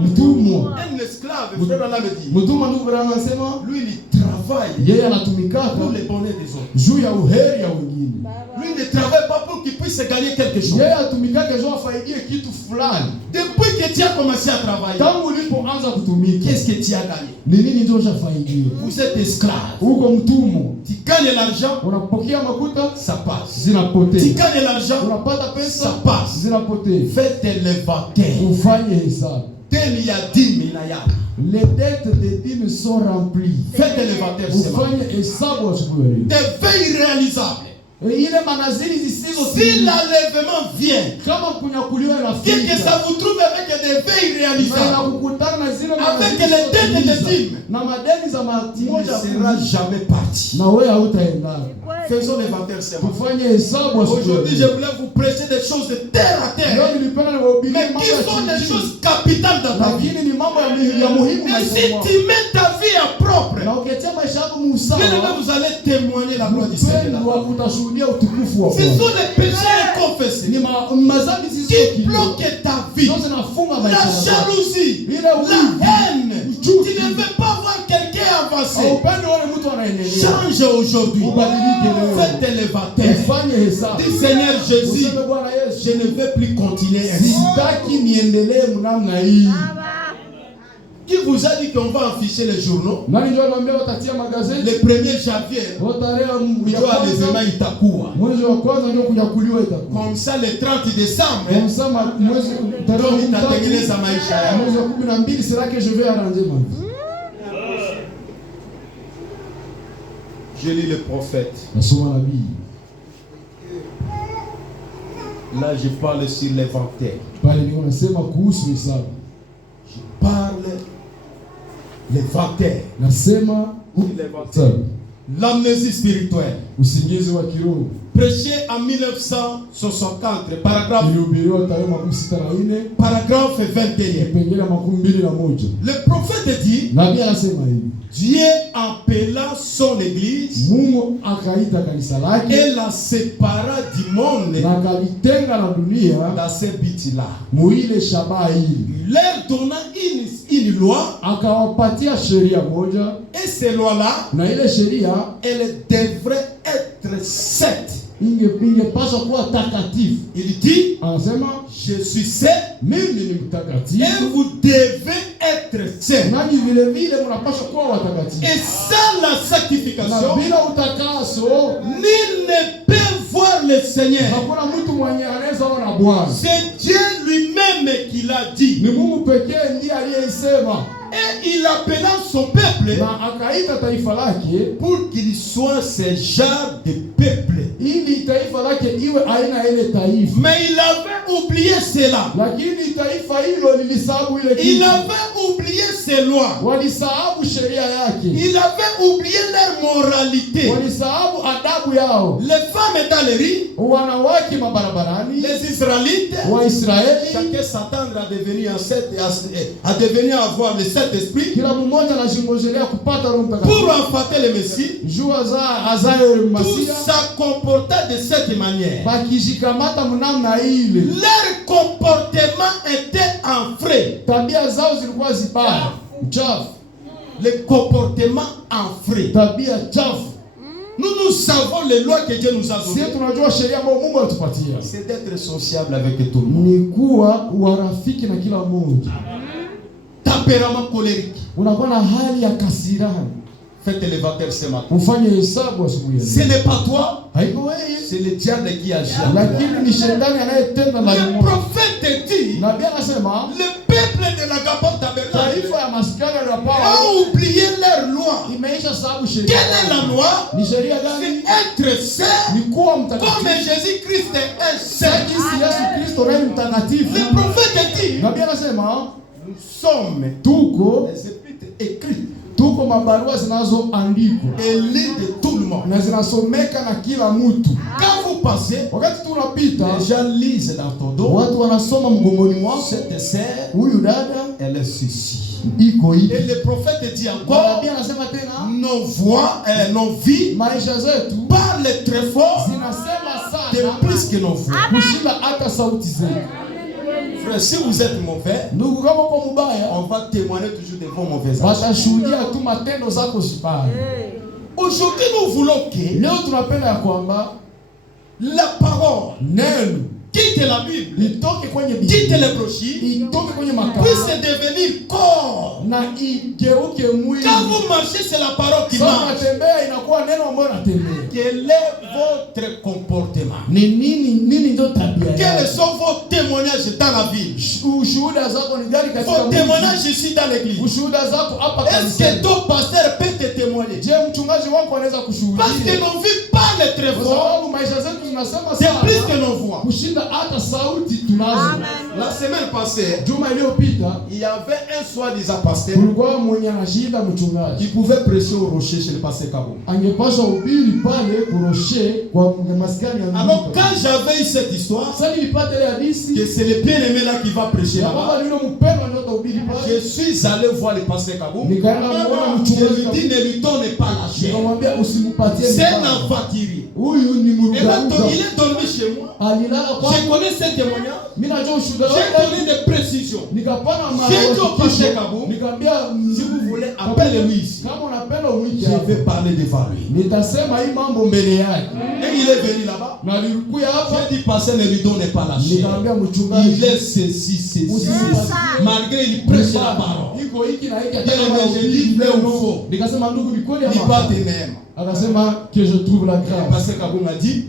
mtumwa. Un esclave, frère Allah me dit. Mtumwa ndugu Branham anasema Lui, il travaille yeye anatumikaka pour le bonheur des autres. juu ya uheri ya wengine. Lui, il ne travaille pas pour qu'il puisse gagner quelque chose. Yeye atumikaka juu afaidie kitu fulani. Depuis que tu as commencé à travailler, Tangu ulipoanza kutumika, qu'est-ce que tu as gagné? ni nini ndio ushafaidia? Vous êtes esclave. Uko mtumwa, Tu gagnes l'argent, unapokea makuta ça passe. Tu zinapotea, gagnes l'argent, unapata ça pesa passe. zinapotea. Faites l'inventaire. Ufanye hesabu. Tel il y a 10 minayas. Les dettes des dîmes sont remplies. Faites l'inventaire seulement. Ufanye hesabu asubuhi. Des faits irréalisables. Ile manazili zisizo Si l'enlèvement vient, kama kunyakuliwa bien que inafika ça vous trouve avec des faits na irréalisables, kukutana na zile avec manazili les dettes des zisizo dîmes, na madeni za moi je ne matimia serai jamais parti. na wewe hautaenda. Faisons l'inventaire seulement. Tufanye hesabu Aujourd'hui, je asubuhi. voulais vous prêcher des choses de terre à terre, Leo nilipenda niwahubirie mais mambo qui ya sont des chini, choses capitales dans ta vie. lakini ni mambo ya muhimu Et maisha si yako. tu mets ta vie à propre, Na ukiacha maisha yako bien aimé, musawa, vous allez témoigner la gloire du Seigneur. mpendwa utashuhudia utukufu wa Ce Bwana. sont les péchés confessés Ni mazambi qui zisizo bloquent ta vie. ndio zinafunga La maisha yako. jalousie, Ile la wivu, haine. Tu uchuki. ne veux pas voir quelqu'un avancer. Upendo wale mtu anaendelea. Change aujourd'hui. Ubadilike leo. Faites l'inventaire. Ufanye hesabu. Dis Seigneur Jésus, Useme Bwana Yesu, je ne veux plus continuer ainsi. sitaki niendelee mnamna hii. Baba. Qui vous a dit qu'on va afficher les journaux? Nani ndio anaambia watatia magazeti? Le 1er janvier, Tarehe ya ndio l'événement kwanza, itakuwa. mwezi wa kwanza ndio kunyakuliwa itakuwa. Comme ça, le 30 décembre, Msama mwezi tarehe ndio ya nitatengeneza maisha yao. mwezi wa 12 c'est là que je vais arranger ma vie. Je lis le prophète. Nasoma nabii. Là, je parle sur l'inventaire. Pale niko nasema kuhusu hesabu. Je parle l'inventaire. Nasema hesabu. L'amnésie spirituelle. Usingizi wa kiroho. Prêché en 1964, paragraphe Ilihubiriwa tarehe 64, paragraphe 21. kipengele 21. Le prophète dit, Nabii anasema hivi. Dieu appela son église Mungu akaita kanisa lake et la sépara du monde na akalitenga na dunia dans ce but-là. muile shabaha hili. Il leur donna une loi Akawapatia sheria moja et ces lois-là, na ile sheria elles devraient être saintes. ingepaswa kuwa takatifu. Il dit, Anasema je suis saint mimi ni et mtakatifu vous devez être saints. nanyi vile vile mnapaswa kuwa watakatifu. Et sans la Na sanctification, bila utakaso nul ne peut voir le Seigneur. hakuna mtu mwenye anaweza ona Bwana. C'est Dieu lui-même qui l'a dit. Ni Mungu pekee ndiye aliyesema. Et il appela son peuple na akaita taifa lake pour qu'il soit ce genre de peuple. ili taifa lake iwe aina ile taifa. Mais il avait oublié cela. Lakini taifa hilo lilisahau ile kitu. Il avait oublié ses lois. Walisahau sheria yake. Il avait oublié leur moralité. Walisahau adabu yao. Les femmes dans les rues, Wanawake mabarabarani, les Israélites, Waisraeli, chacun s'attendre à devenir à devenir avoir le Saint-Esprit kila mmoja anajingojelea kupata Roho Mtakatifu pour enfanter le Messie. jua azayo Tout Masia. ça comportait de cette manière. Bakijikamata mnamna ile, Leur comportement était en frais. tabia zao zilikuwa zibaya, chafu. Le comportement en frais. Tabia chafu. Nous savons les lois que Dieu nous a données. Sisi tunajua sheria ambayo Mungu alitupatia. C'est d'être sociable avec tout le monde. Ni kuwa warafiki na kila mmoja. Tempérament colérique. Unakuwa na hali ya kasirani. Faites l'élévateur ce matin. Ufanye hesabu asubuhi. Ce n'est pas toi, Haiko wewe, c'est le diable qui agit. lakini ni shetani anayetenda ndani Le mwako. prophète dit, Nabii anasema le peuple de la Gabon tabernacle taifa ya maskani ya a Paulo oublié leur loi. imeisha sababu Quelle sheria. est la loi? Ni sheria C'est gani? être saint Ni kuwa comme mtakatifu. Jésus-Christ est saint. Jinsi Yesu Kristo naye mtakatifu. Le prophète dit, Nabii anasema nous sommes tuko les épîtres écrites tuko mabarua zinazoandikwa et lues de tout le monde. na zinasomeka na kila mtu. Quand vous passez, Wakati tunapita, les gens lisent dans ton dos, watu wanasoma mgongoni mwako, cette sœur, huyu dada elle est ceci. iko hivi. Et le prophète dit encore, Nabii anasema tena nos voix, nos vies maisha zetu parlent très fort zinasema de sana plus que nos voix. kushinda hata sauti zetu. Frère, si vous êtes mauvais, Ndugu, kama uko mubaya, on va témoigner toujours de vos mauvais actes. watashuhudia tu matendo zako zibaya. Aujourd'hui, nous voulons que Leo tunapenda ya kwamba la parole, neno quitte la Bible, litoke kwenye quitte Biblia, les brochures, itoke kwenye makao puisse devenir corps. na igeuke mwili. Quand vous marchez, c'est la parole qui Sasa marche. unatembea, inakuwa neno ambalo unatembea. Quel est votre comportement? Ni nini ndio tabia Quels yako? sont vos témoignages dans la ville? Ushuhuda zako ni gani katika Vos mji? témoignages ici dans l'église. Ushuhuda zako hapa Est-ce que kanisani. ton pasteur peut te témoigner? Je, mchungaji wako anaweza Parce que kushuhudia? nos vies parlent très Kwa fort. sababu maisha zetu zinasema C'est plus que sana nos voix. kushinda hata sauti tunazo. La semaine passée, Juma iliyopita il y avait un soi-disant pasteur kulikuwa mwenye anashinda mchungaji. qui pouvait prêcher au rocher chez le pasteur Kabou. Angepaswa ubiri pale kuroshe kwa maskani ya Alors Mungu. quand j'avais eu cette histoire, Sasa nilipata ile hadithi que c'est le bien-aimé là qui va prêcher ya là-bas, kwamba yule mpendwa ndio atahubiri pale. je suis allé voir le pasteur Kabou. Nikaenda muona Je mchungaji lui dis, kabisa. ne lui donne pas la chair. Nikamwambia usimpatie C'est un mipaka. enfant tiré. Huyu ni Et là, mrugaruga. il est dormi chez moi. Alilala Je kwangu. connais ces témoignages. Mimi najua ushuhuda J'ai wake. donné des précisions. Nikapana J'ai dit au pasteur Kabou, nikamwambia si vous voulez, appelez-lui ici. kama unapenda umwite Je hapa. vais parler devant lui. Nitasema hii mambo mbele yake. Et il est venu là-bas. Na nilikuya hapa J'ai dit, pasteur, ne lui donne pas la chair. nikamwambia Il mchungaji est ceci, ceci, ceci. Malgré il prêche la parole. iko hiki na hiki Bien aimé, je dis vrai ou faux. Nikasema ndugu ni kweli Dis pas ama? tes mêmes. Akasema que je trouve la grâce. Pasteur Kabou m'a dit,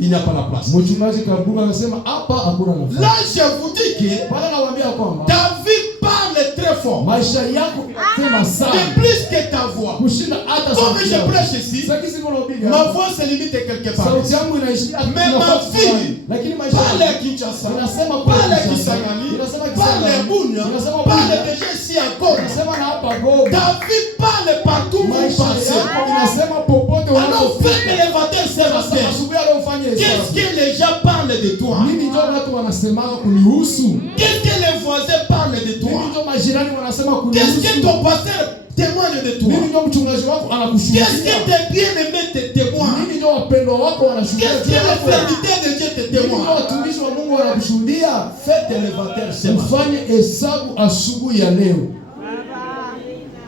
il n'y a pas la place. Mchungaji Kabunga akasema hapa hakuna nafasi. Là, je vous dis que Bwana nawaambia kwamba ta vie parle très fort. maisha yako tena De sana plus que ta voix. kushinda hata Comme sauti je yako. prêche ici, Sasa kisi kuna ubiri ma hapa. voix se limite quelque part. Sauti yangu inaishi Mais ma fille, lakini maisha parle yangu à Kinshasa, inasema parle à Kinshasa, Kisangani, inasema parle à Kisangani, Bunia, inasema parle Bunia, déjà ici à Goma. inasema na hapa Goma. Ta vie parle partout où vous Maisha passez. yako inasema popote Alors unapofika. faites l'élévateur ce Sasa matin. asubuhi leo ufanye Qu'est-ce hesabu. que les gens parlent de toi? Nini ndio watu wanasema kunihusu? Qu'est-ce que les voisins parlent de Nini toi? ndio majirani wanasema Qu'est-ce que kunihusu? ton pasteur témoigne de toi? Nini ndio mchungaji wako Qu'est-ce anakushuhudia? que tes bien-aimés te témoignent? Nini ndio wapendwa wako wanashuhudia? Qu'est-ce que les serviteurs de Dieu te Nini ndio témoignent? watumishi wa Mungu wanakushuhudia? Faites l'élévateur ce matin. Ufanye hesabu asubuhi ya leo.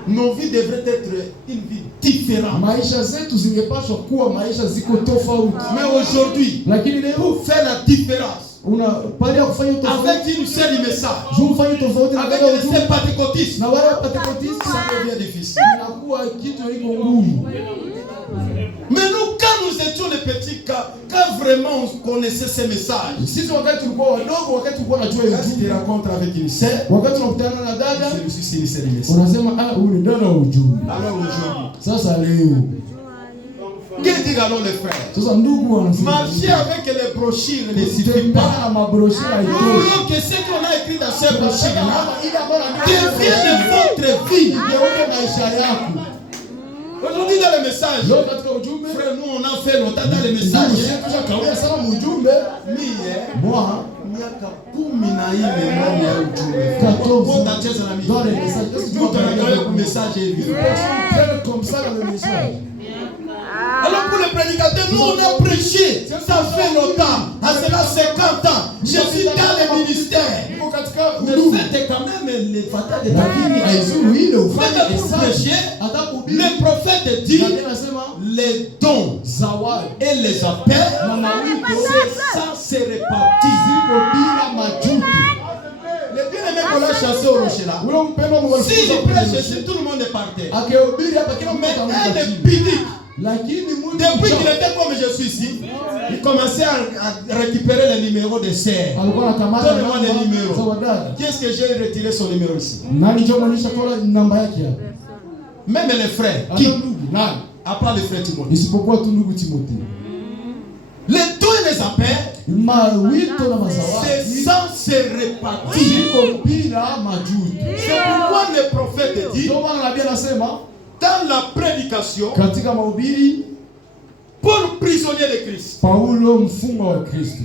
Nos vies devraient être une vie différente. Maisha zetu zingepaswa kuwa maisha ziko tofauti. Mais aujourd'hui, Lakini leo pour faire la différence una pale ya kufanya tofauti. avec une seule message, Juu ufanye tofauti na avec wale les watu. pentecôtistes, Na wale wapatekotisi ça devient difficile. inakuwa kitu iko ngumu. Mais nous, quand nous étions les petits, quand vraiment on connaissait ces messages, Sisi wakati tulikuwa wadogo, wakati tulikuwa tunajua quand tu ujumbe, te rencontres avec une sœur, wakati tunakutana na dada, c'est le message. unasema huyu ni dada wa ujumbe. Alors aujourd'hui, Sasa leo, que dire alors les frères? sasa ndugu wanasema, Marcher avec les brochures ne suffit kutembea pas. na mabroshura haitoshi. Voyons que ce qu'on a écrit dans ces brochures-là Ile ambayo devienne votre vie. igeuke maisha yako. Aujourd'hui dans le message, Leo katika ujumbe, frère, nous on a fait longtemps dans le ndugu message. zetu tushakawia sana mujumbe. Mie Moi, miaka 14 ndani ya ujumbe. 14 Utacheza na mimi. dans les messages. Est-ce que tu Mtu anaangalia vas kwa message hivi. faire comme ça dans le message? Alors pour les prédicateurs, nous on a prêché. Ça fait longtemps. À cela 50 ans. Je suis dans le ministère. Niko katika Mais huduma. faites quand même les fatales de Lakini haizuru ile ufanye Faites pour hesabu. prêcher. Hata kuhubiri. Le prophète dit Nabii anasema les dons zawadi et les appels, na mawito ça se répartit. ziko bila majuto. Les bien-aimés qu'on a chassé au rocher là. Ule mpendo mwa Si il prêche, si tout le monde est par terre. akihubiri hapa kila mtu Mais ataanguka un chini. est bidique. Lakini mtu Depuis qu'il était comme je suis ici, il commençait à récupérer les numéros de serre. alikuwa anakamata Donne-moi les namba za numéros. wadada. Qui est-ce que j'ai retiré son numéro ici? Nani ndio mwanisha tola namba yake hapa? Même les frères. Hata Qui? ndugu nani? À part les frères Timothée. Isipokuwa tu ndugu Timotheo. Les dons et les appels, Mawito na c'est mazawadi sans se répartir. ziko bila majuto. C'est pourquoi le prophète dit, Ndio maana nabii anasema dans la prédication, katika mahubiri, Paul prisonnier de Christ, Paulo mfungwa wa Kristo,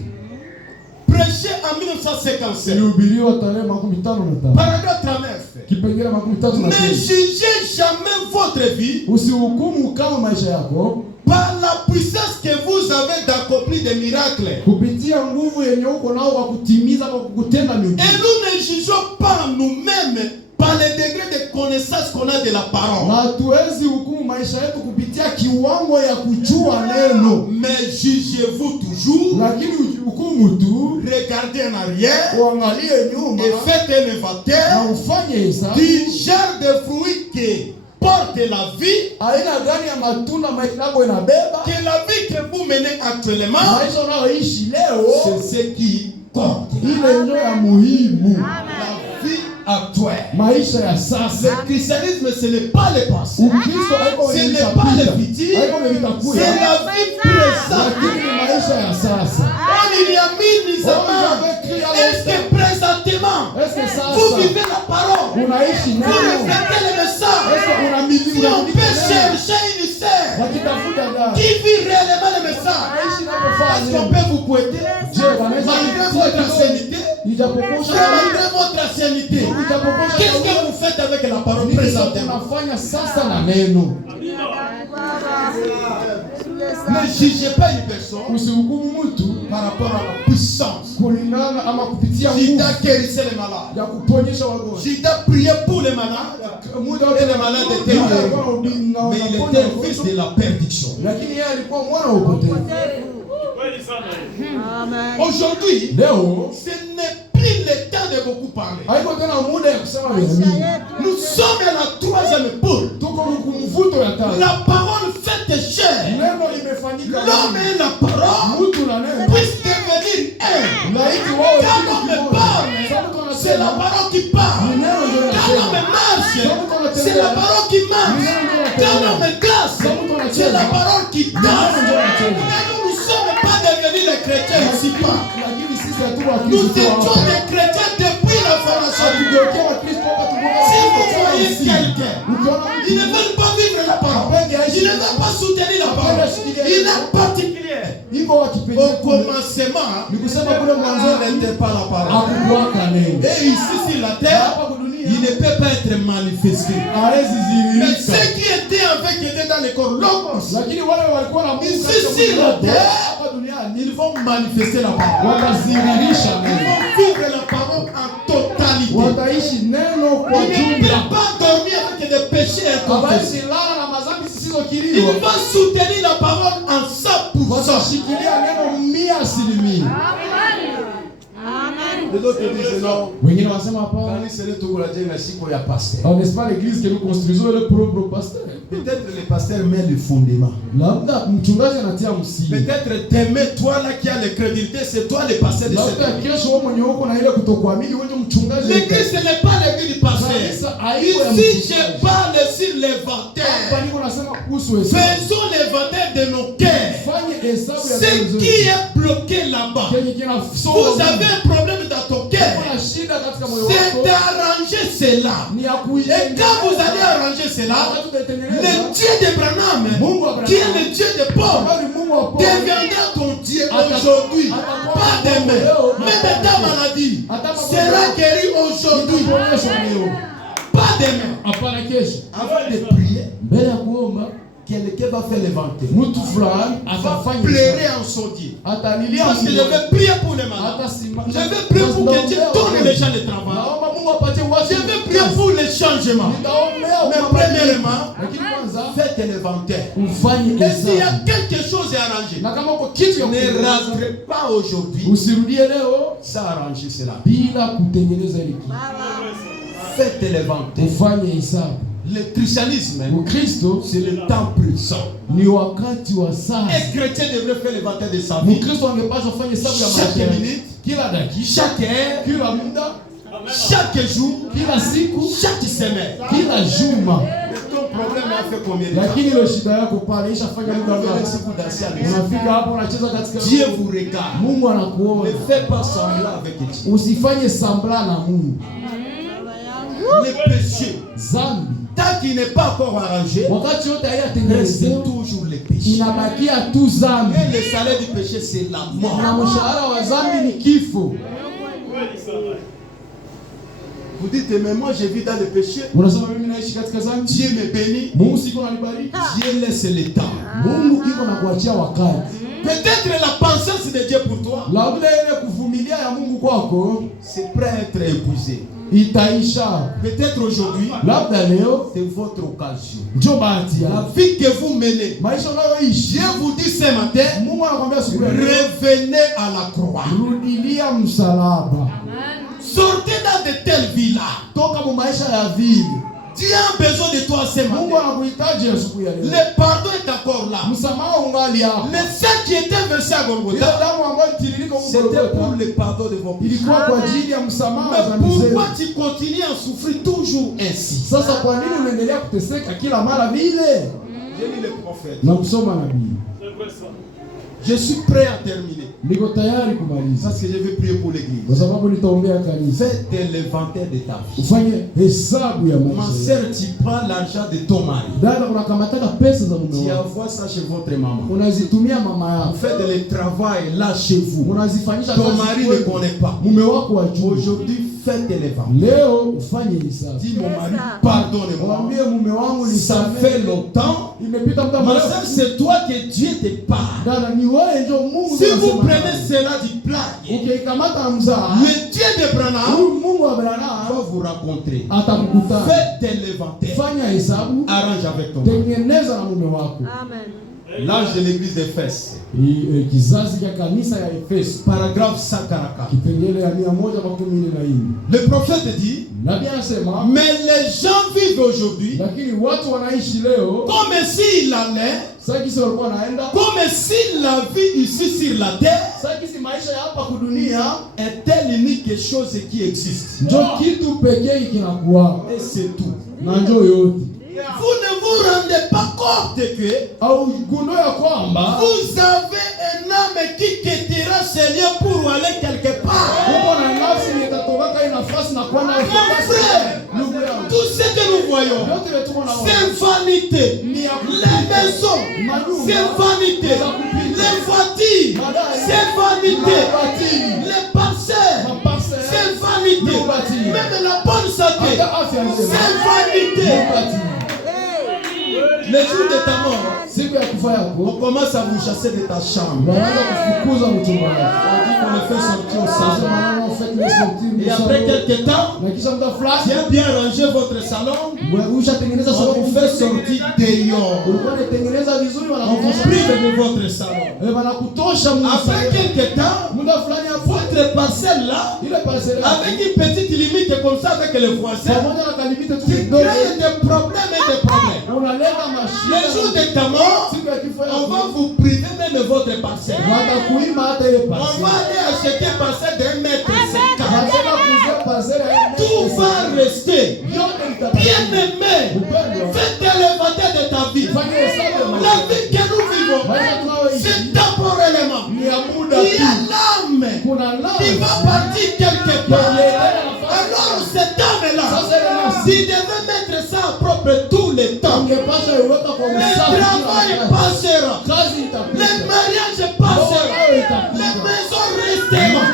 prêché en 1957, ilihubiriwa tarehe 15, paragraphe 39. kipengele 33 na Ne 6. jugez jamais votre vie Usihukumu kama maisha yako par la puissance que vous avez d'accomplir des miracles. kupitia nguvu yenye uko nao kwa kutimiza kwa kutenda Et miujiza. nous ne jugeons pas nous-mêmes par le degré de connaissance qu'on a de la parole. Na hatuwezi hukumu maisha yetu kupitia kiwango ya kujua neno, Mais jugez-vous toujours, lakini ujihukumu tu, regardez en arrière uangalie nyuma et faites un na inventaire ufanye hesabu du genre de fruits qui porte la vie, aina gani ya matunda maisha yako inabeba. que la vie que vous menez actuellement, Maisha unayoishi leo c'est ce qui compte. ile ndio ya muhimu. La vie actuelle. Maisha ya sasa, Le christianisme, ce n'est pas le passé. Ukristo haiko Ce n'est imepita, pas le futur, haiko c'est imekuja, la vie présente. lakini ni maisha ya sasa. On y a mis est-ce que présentement, Est-ce que vous sasa vivez la parole, unaishi vous neno? reflétez le message? Est-ce que Si on unamiliki peut chercher une sœur wakitafuta gani? qui vit réellement le message, Aishi est-ce napofanya qu'on peut vous pointer? je wanaweza Malgré votre ancienneté, ijapokuwa malgré votre ancienneté, qu'est-ce que vous faites avec la parole présentement? unafanya sasa na neno. Ne jugez pas une personne Usihukumu mtu par rapport à la puissance. kulingana ama kupitia Judas nguvu guérissait les malades. ya kuponyesha wagonjwa. Judas priait pour les malades. Muda Et wote les malades étaient Yuda guéris. alikuwa anahubiri na Mais il wanaponya était le fils wagonjwa, de la perdition. lakini yeye alikuwa mwana wa upotevu. Amen. Aujourd'hui, Leo ce n'est plus le temps de beaucoup parler. haiko tena muda ya kusema vya mingi. Nous sommes à la troisième poule. Tuko kumvuto ya tatu. La parole faite chair. Neno limefanyika L'homme et la parole mtu na neno. puissent devenir un. Laiti wao Quand kitu on me kimoja. parle, Sababu tunasema, c'est la parole qui parle. ni neno ndio Quand on me linasema. marche, c'est la parole qui marche. Quand on me glace, c'est la parole qui danse. Mais nous ne sommes pas devenus les chrétiens ici pas. Lakini sisi hatuwa Nous Kristo étions hapa. des chrétiens depuis la formation du monde. Hatugeukia Wakristo hapa tumeona Si vous Wakristo voyez ici. quelqu'un, Ukiona ils ne veulent pas vivre la parole. Ils ne veulent pas soutenir la parole. Il est particulier. iko wa Au kipekee kule. commencement, Ni kusema kule mwanzo il n'était pas la parole. hakukuwaka neno. Et ici sur la terre, Hapa kudunia il ne peut pas être manifesté. hawezi Mais ziririka. ceux qui étaient avec étaient dans le corps, logos, Lakini wale walikuwa na Mungu Ici, katika si mwili la wao, terre, hapa duniani ils vont manifester la parole. wataziririsha Ils neno. vont vivre la parole en totalité. Wataishi neno kwa Ils ne jumla. peuvent pas dormir avec des péchés inconfessés. Hawezi lala na madhambi Ils zisizokiriwa. vont soutenir la parole en 100%. Watashikilia neno 100%. Les autres disent non. Wengine wanasema hapana. Kanisa letu kuna jenga siko ya pasteur. On n'est pas l'église que nous construisons le propre pasteur. Peut-être le pasteur met le fondement. Labda mchungaji anatia msingi. Peut-être t'aimer toi là qui a la crédibilité, c'est toi le pasteur de cette église. Kesho wewe mwenye uko na ile kutokuamini wewe mchungaji. L'église ce n'est pas l'église du pasteur. Ici je parle sur l'inventaire. Faisons l'inventaire de nos cœurs. Ce qui est bloqué là-bas. Vous avez un problème dans ton cœur. C'est d'arranger cela. Et quand vous allez arranger cela, le Dieu d'Abraham, qui est le Dieu de Paul, deviendra ton Dieu aujourd'hui, pas demain. Même ta maladie sera guérie aujourd'hui, pas demain. Avant de prier, quelqu'un va faire l'inventaire. Va pleurer en son Dieu. Parce que je vais prier pour les malades. Je vais prier pour que Dieu donne les gens le travail. Je vais prier pour les changements. Mais premièrement, faites l'inventaire. Et s'il y a quelque chose à arranger, ne rentrez pas aujourd'hui sans arranger cela. Faites l'inventaire. Le christianisme, c'est le temps présent. Un chrétien devrait faire l'inventaire de sa vie. Chaque minute, chaque heure, chaque jour, chaque semaine. Mais ton problème a fait combien de temps? Dieu vous regarde. Ne faites pas semblant avec Dieu. Le péché, tant qu'il n'est pas encore arrangé, reste toujours le péché. Et le salaire du péché, c'est la mort. Vous dites, mais moi je vis dans le péché. Dieu me bénit. Dieu laisse le temps. Peut-être la patience de Dieu pour toi, c'est prêt à être épuisé. Peut-être aujourd'hui, c'est votre occasion. La vie que vous menez, Dieu vous dit ce matin, revenez à la croix. Sortez dans de telles villes-là. Dieu a besoin de toi ce matin. Le pardon est encore là. Le sang qui était versé à Golgotha, c'était pour le pardon de vos péchés. Mais pourquoi tu continues à souffrir toujours ainsi? J'ai lu le prophète. Je suis prêt à terminer. Parce que je vais prier pour l'église. Faites l'inventaire de ta vie. Ma soeur, tu prends l'argent de ton mari. Tu envoies ça chez votre maman. Vous faites le travail là chez vous. Ton mari ne connaît pas. Aujourd'hui, faites l'inventaire. Dis mon mari, pardonne-moi. Ça fait longtemps. Ma soeur, c'est toi que Dieu te parle. Si vous prenez cela du plat, le Dieu de Branham va vous rencontrer. Faites l'inventaire. Arrange avec ton mari. Amen. L'âge de l'église d'Éphèse. Paragraphe 144. Le prophète dit, mais les gens vivent aujourd'hui comme s'il allait, comme si la vie ici sur la terre est l'unique chose qui existe. Et c'est tout. Vous ne vous rendez pas compte que vous avez un âme qui quittera ce lieu pour aller quelque part. Frère, tout ce que nous voyons, c'est vanité. Les maisons, c'est vanité. Les voitures, c'est vanité. Les parcelles, c'est vanité. Même la bonne santé, c'est vanité. Le jour de ta mort, on commence à vous chasser de ta chambre. On dit qu'on le fait sortir au salon. Et après quelques temps, tu as bien rangé votre salon. On vous fait sortir dehors. On vous prive de votre salon. Après quelques temps, votre votre parcelle là, avec une petite limite comme ça avec les voisins, qui crée des problèmes et des problèmes. Le jour de ta mort, on va vous priver même de votre parcelle. On va aller acheter parcelle d'1,50 mètre. Tout va rester. Bien aimé, faites l'éventaire de ta vie. La vie que nous vivons, c'est temporairement. Il y a l'âme qui va partir quelque part. Alors cette âme-là, s'il devait mettre ça à propre tout le temps, le travail passera, le mariage passera, les maisons resteront,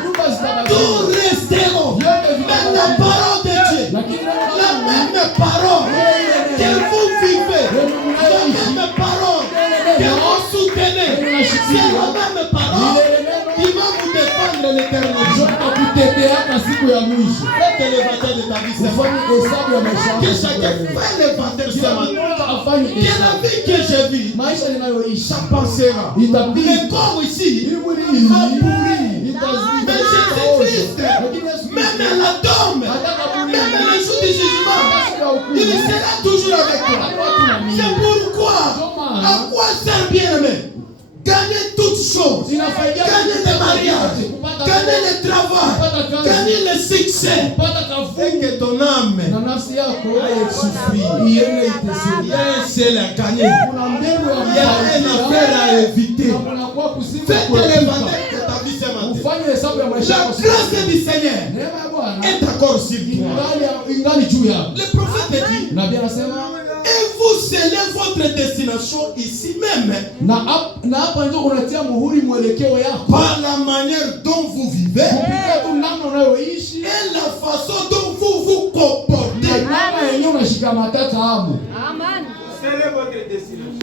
tout resteront. Mais la parole de Dieu, la même parole que vous vivez, la même parole que vous soutenez, c'est la même parole qui va vous défendre l'éternel. Faites l'éventaire de ta vie ce matin. Que chacun fait l'éventaire ce matin. Que la vie que je vis, ça passera. Le corps ici va pourrir. Mais Jésus-Christ, même la tombe, même le jour du jugement, il sera toujours avec toi. C'est pourquoi, à quoi sert bien-aimé? Gagner toutes choses, gagner le mariage, gagner le travail, gagner le succès, et que ton âme aille souffrir. Il y a un seul à gagner, il y a une affaire à éviter. Faites l'éventaire de ta vie ce matin. La grâce du Seigneur est encore sur toi. Le prophète dit, et vous scellez votre destination ici même par la manière dont vous vivez et la façon dont vous vous comportez. Amen. Scellez votre destination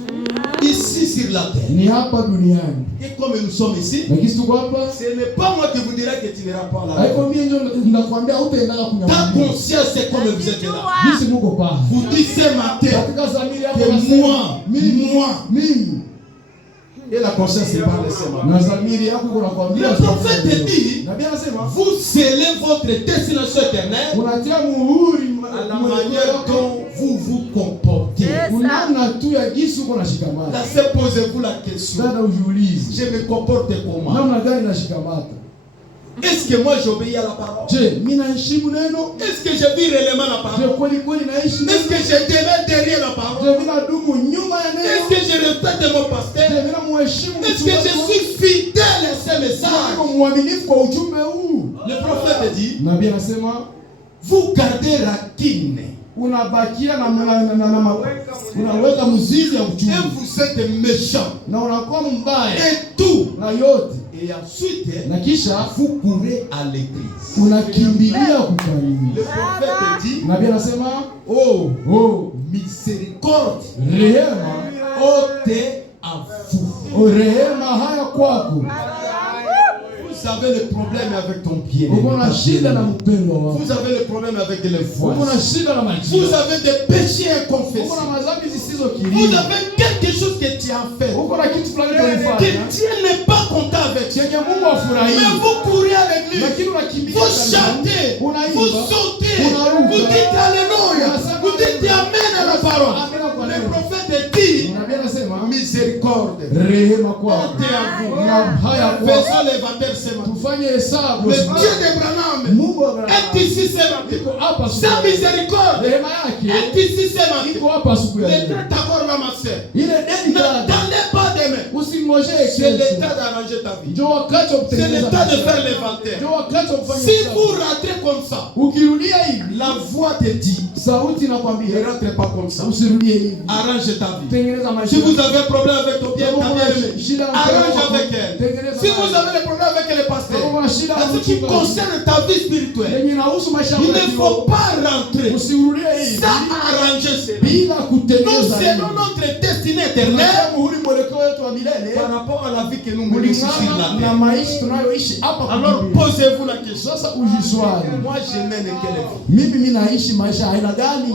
ici sur la terre. Et comme nous sommes ici, ce n'est pas moi qui vous dirai que tu n'iras pas là. Ta conscience c'est comme vous êtes là. Vous dites ce matin que moi, et la conscience c'est pas laissée matin. Le prophète dit, vous scellez votre destination éternelle à la manière dont vous vous comportez. Là, posez-vous la question. Je me comporte comment? Est-ce que moi j'obéis à la parole? Est-ce que je vis réellement la parole? Est-ce que je demeure derrière la parole? Est-ce que je respecte mon pasteur? Est-ce que je suis fidèle à ce message? Le prophète dit, vous gardez rancune. Et vous êtes méchant. Et tout. Et ensuite, vous courez à l'église. Le prophète dit, oh, miséricorde, ôte à vous. Vous avez le problème avec ton pied. Vous avez le problème avec les voix. Vous avez des péchés inconfessés. Vous avez quelque chose que tu as fait que Dieu n'est pas content avec. Mais vous courez à l'église, vous chantez, vous sautez, vous dites alléluia, vous dites amen à la parole. Le prophète dit miséricorde, ôtez à vous. Faisons l'éventaire ce matin. Le Dieu d'Abraham est ici ce matin. Sa miséricorde est ici ce matin. L'état d'accord là ma soeur. N'attendez pas demain. C'est l'état d'arranger ta vie. C'est l'état de faire l'éventaire. Si vous ratez comme ça, la voix te dit, ne rentrez pas comme ça. Arrange ta vie. Si vous avez un problème avec ton pied, arrange avec elle. Si vous avez des problèmes avec les pasteurs, en ce qui concerne ta vie spirituelle, il ne faut pas rentrer sans arranger cela. Nous selon notre destinée éternelle par rapport à la vie que nous menons sur la terre. Alors posez-vous la question. Moi je mène quelle vie?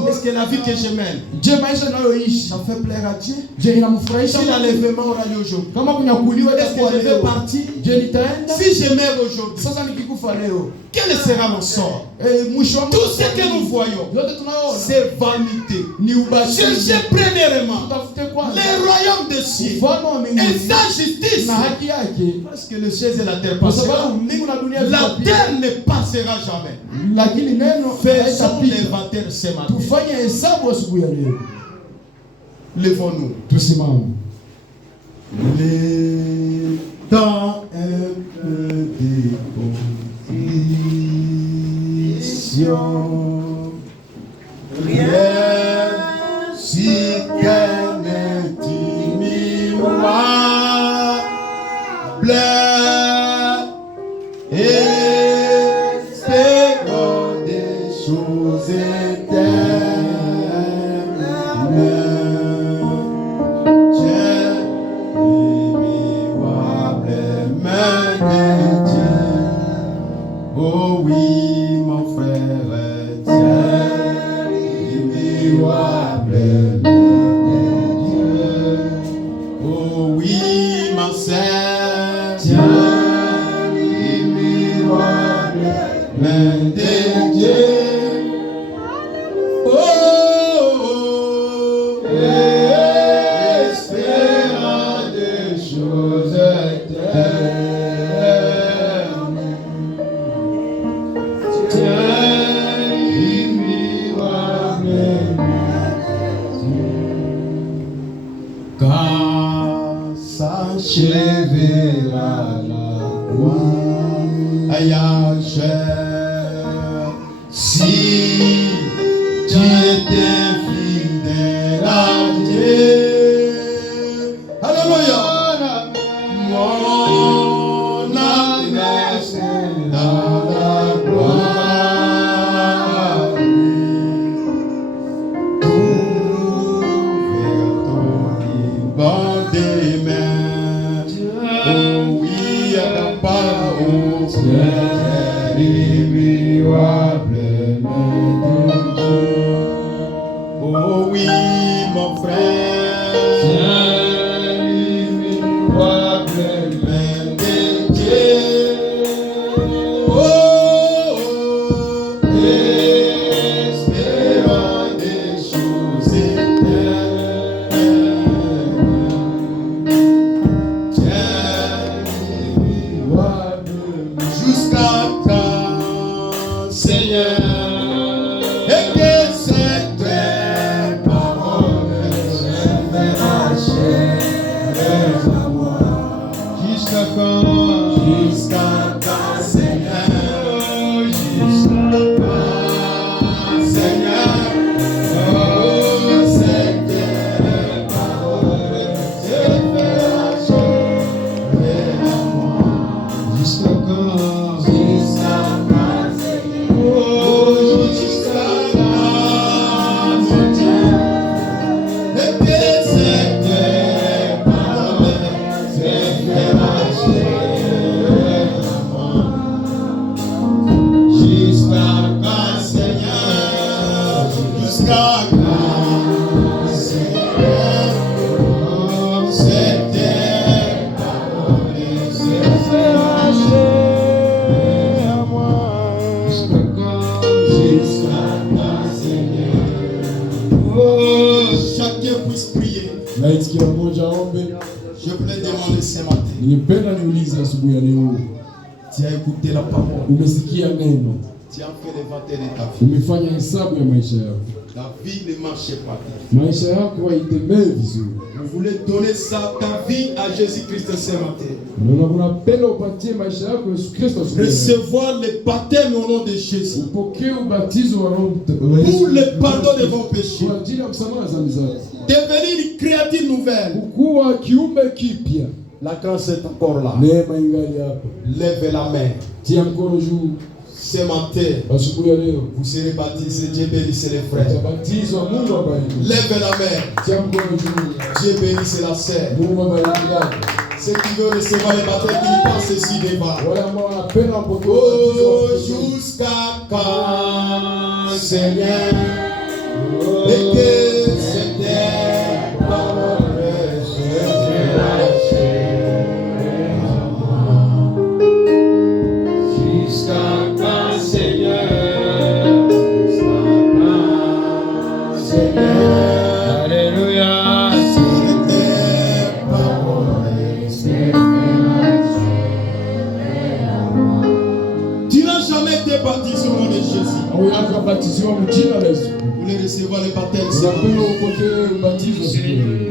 Est-ce que la vie que je mène, ça fait plaire à Dieu? Si l'enlèvement aura lieu aujourd'hui, est-ce que je vais partir? Si je meurs aujourd'hui, aujourd'hui, Sasa nikikufa leo, quel sera mon sort? mwisho wangu Tout ce que nous voyons, yote tunaona c'est vanité. ni ubashiri. Cherchez premièrement Tutafute kwanza le royaume des cieux ufalme wa et mbinguni sa justice. na haki yake, Parce que le ciel et la terre kwa passeront, sababu mbingu na dunia la zitapita, terre ne passera jamais. lakini neno Faisons haitapita. l'inventaire ce matin. Tufanye hesabu asubuhi ya leo. Levons-nous. Tusimame. Le temps est peu de confusion. Rien si qu'un intimable espérant des choses éternelles. Oh oui, mon frère, tiens, immuable Dieu. Oh oui, ma sœur, tiens, immuable de Dieu. Oh, espérant des choses éternelles. S'achèvera la voyage. Si tu étais fidèle à Dieu, alléluia, mon âme est dans la gloire. Ouvre ton livre des mains. Oh oui, à la part au ciel, immuable de Dieu. Oh oui, mon frère, ciel immuable de Dieu. Oh, espérant des choses éternelles. Jusqu'à quand, Seigneur, et que cette parole se fera chair à moi. Jusqu'à quand, Seigneur, jusqu'à quand, Seigneur, oh, cette parole se fera chair à moi. Jusqu'à quand, Seigneur, oh, jusqu'à quand, mon Dieu, et que cette parole se fera chair à moi. Jusqu'à quand, Seigneur, jusqu'à quand, Seigneur, oh, cette parole se fera chair à moi. Jusqu'à quand, Seigneur, oh, chacun puisse prier. Laiti kila mmoja aombe. Je voulais demander ce matin, Ningependa niulize asubuhi ya leo, tu as écouté la parole, umesikia neno, tu as fait l'inventaire de ta vie. umefanya hesabu ya maisha yako, Ta vie ne marchait pas. maisha yako haitembei vizuri, Vous voulez donner ça, ta vie à Jésus-Christ ce matin. na unapenda upatie maisha yako Yesu Kristo asubuhi ya leo. Recevoir le baptême au nom de Jésus Upokee ubatizo wa Roho pour le pardon de vos péchés. kwa ajili ya msamaha wa dhambi zako, Devenir une créature nouvelle. kuwa kiumbe kipya. La grâce est encore là. Neema ingali hapo. Lève la main. Tia mkono juu Ce matin, asubuhi ya leo, vous serez baptisés. Dieu bénisse les frères. utabatizwa. Mungu abariki. Lève la main. Tia mkono juu. Dieu bénisse la sœur. Mungu abariki yako. Ceux qui veulent recevoir le baptême, qu'ils passent ici devant. Wale ambao wanapenda wapokee Oh, ubatizo. jusqu'à quand, Seigneur, et que cette parole se fera chair à moi. baptisé au nom de Jésus. Vous voulez recevoir le baptême.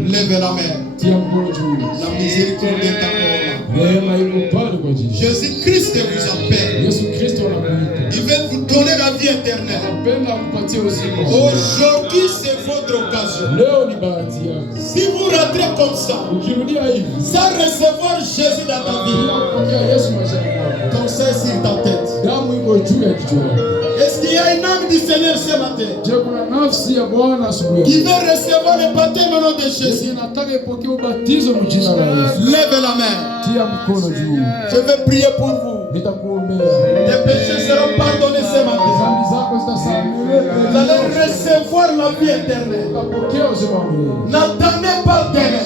Lève la main. La miséricorde est encore là. Jésus-Christ vous appelle. Il veut vous donner la vie éternelle. Aujourd'hui, c'est votre occasion. Si vous rentrez comme ça, sans recevoir Jésus dans ta vie, ton sein sur ta tête. Est-ce qu'il y a une âme du Seigneur ce matin qui veut recevoir le baptême au nom de Jésus? Lève la main. Je vais prier pour vous. Tes péchés seront pardonnés ce matin. Vous allez recevoir la vie éternelle. N'attendez pas demain.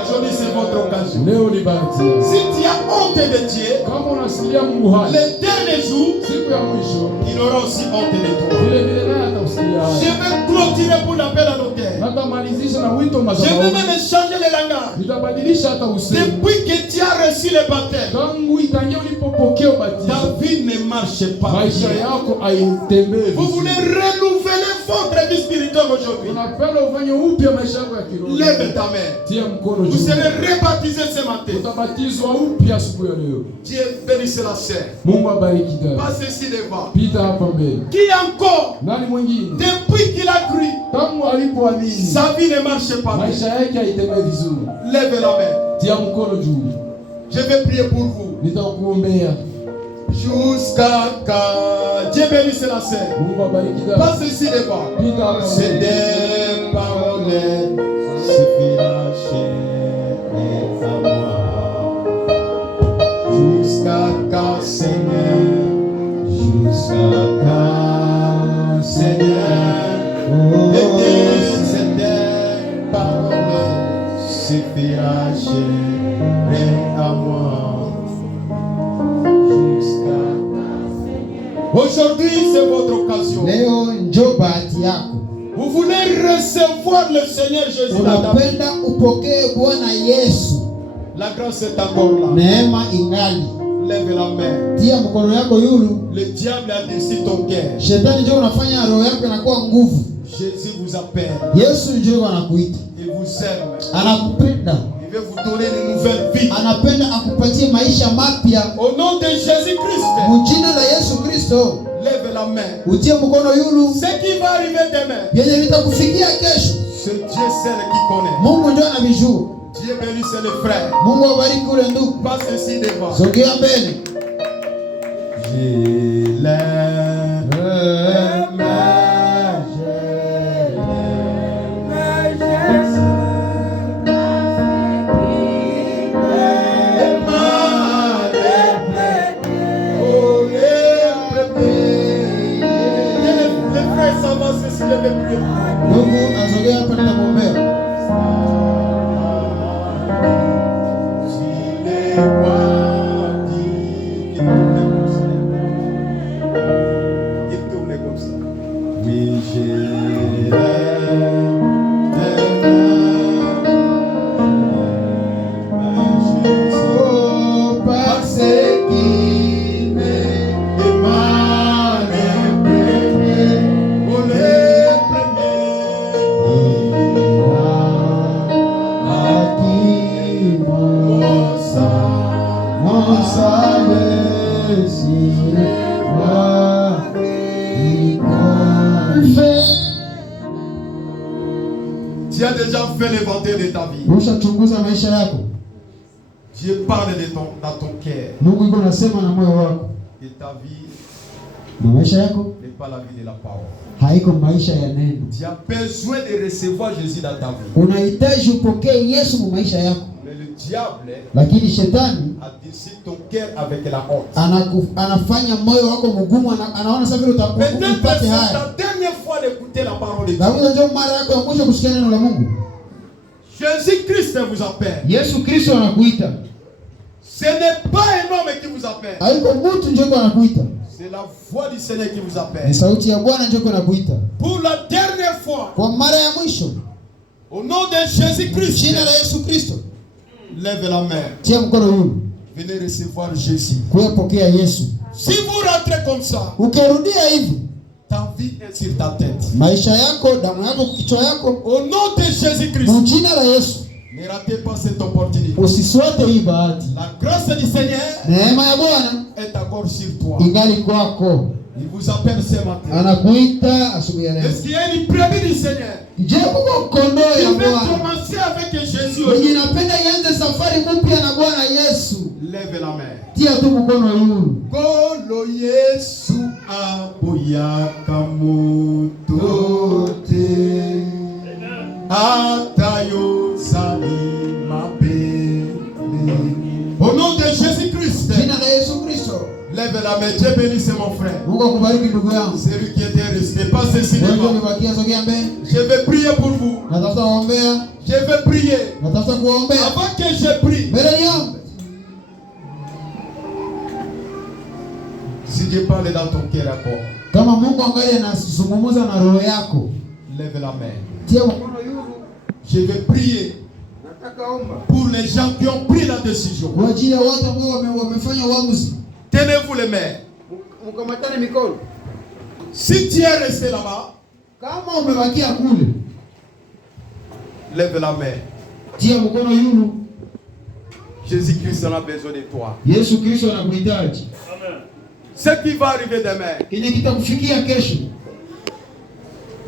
Aujourd'hui, c'est votre occasion. Si tu as honte de Dieu, le dernier jour, il aura aussi honte de toi. Je vais clôturer pour l'appel à notaire. Je vais même changer le langage. Depuis que tu as reçu le baptême, ta vie ne marche pas. Vous voulez renouveler votre vie spirituelle aujourd'hui. Lève ta main. Vous serez rebaptisé ce matin. Dieu bénisse la sœur. Passe ici devant. Qui encore, depuis qu'il a cru, sa vie ne marche pas. Lève la main. Je vais prier pour vous. Jusqu'à quand Dieu bénisse la sœur. Passe ici devant. C'est des paroles suffira chez moi. Jusqu'à quand, Seigneur? Jusqu'à quand, Seigneur? C'est des paroles suffira chez à moi. Aujourd'hui, c'est votre occasion. Vous voulez recevoir le Seigneur Jésus. La grâce est encore là. Lève la main. Le diable a déçu ton cœur. Jésus vous appelle. Il vous aime. Il veut vous donner une nouvelle vie. Au nom de Jésus-Christ. Lève la main. Ce qui va arriver demain, c'est Dieu seul qui connaît. Dieu bénisse les frères. Passe ici devant. Je l'aime. Tu as déjà fait l'inventaire de ta vie. Dieu parle dans ton cœur. Et ta vie n'est pas la vie de la parole. Tu as besoin de recevoir Jésus dans ta vie. Mais le diable a déçu ton cœur avec la honte. Peut-être c'est ta dernière fois d'écouter la parole de Dieu. Jésus-Christ vous appelle. Ce n'est pas un homme qui vous appelle. C'est la voix du Seigneur qui vous appelle. Pour la dernière fois. Au nom de Jésus-Christ. Lève la main. Venez recevoir Jésus. Kuyapokea Yesu. Si vous rentrez comme ça, Ukirudia hivi, Ta vie est sur ta tête. maisha yako, damu yako, kichwa yako, au nom de Jésus-Christ, mjina la Yesu. Ne ratez pas cette opportunité. Usiswete hii bahati. la grâce du Seigneur Neema ya Bwana Est encore sur toi. ingali kwako. Il vous appelle ce matin. Anakuita asubuhi ya leo. est-ce qu'il y a une brebis du Seigneur Je kuko kondoo qui ya veut Bwana commencer avec Jésus mwenye aujourd'hui? napenda ianze safari mpya na Bwana Yesu. Lève la main. Tia tu mkono yulu. Kolo Yesu aboyaka motote. Atayo zali mabele. Au nom de Jésus-Christ. Jina la Yesu Kristo. Lève la main. Dieu bénisse mon frère. Mungu akubariki ndugu yangu. C'est lui qui était resté. Pas ceci Wewe devant. umebakia sogea mbele. Je vais prier pour vous. Natafuta kuombea. Je vais prier. Natafuta kuombea. Avant que je prie, Mbele niombe. Si Dieu parle dans ton cœur encore, Kama Mungu angalia anazungumza na roho yako. lève la main. Tia mkono yulu. Je vais prier Nataka omba. pour les gens qui ont pris la décision. Kwa ajili ya watu ambao wamefanya uamuzi. Tenez-vous les mains. Mkamatane mikono. Si tu es resté là-bas, Kama umebakia kule, lève la main. tia mkono yulu. Jésus-Christ en a besoin de toi. Yesu Kristo anakuhitaji. Ce qui va arriver demain, Kenye kitakufikia kesho.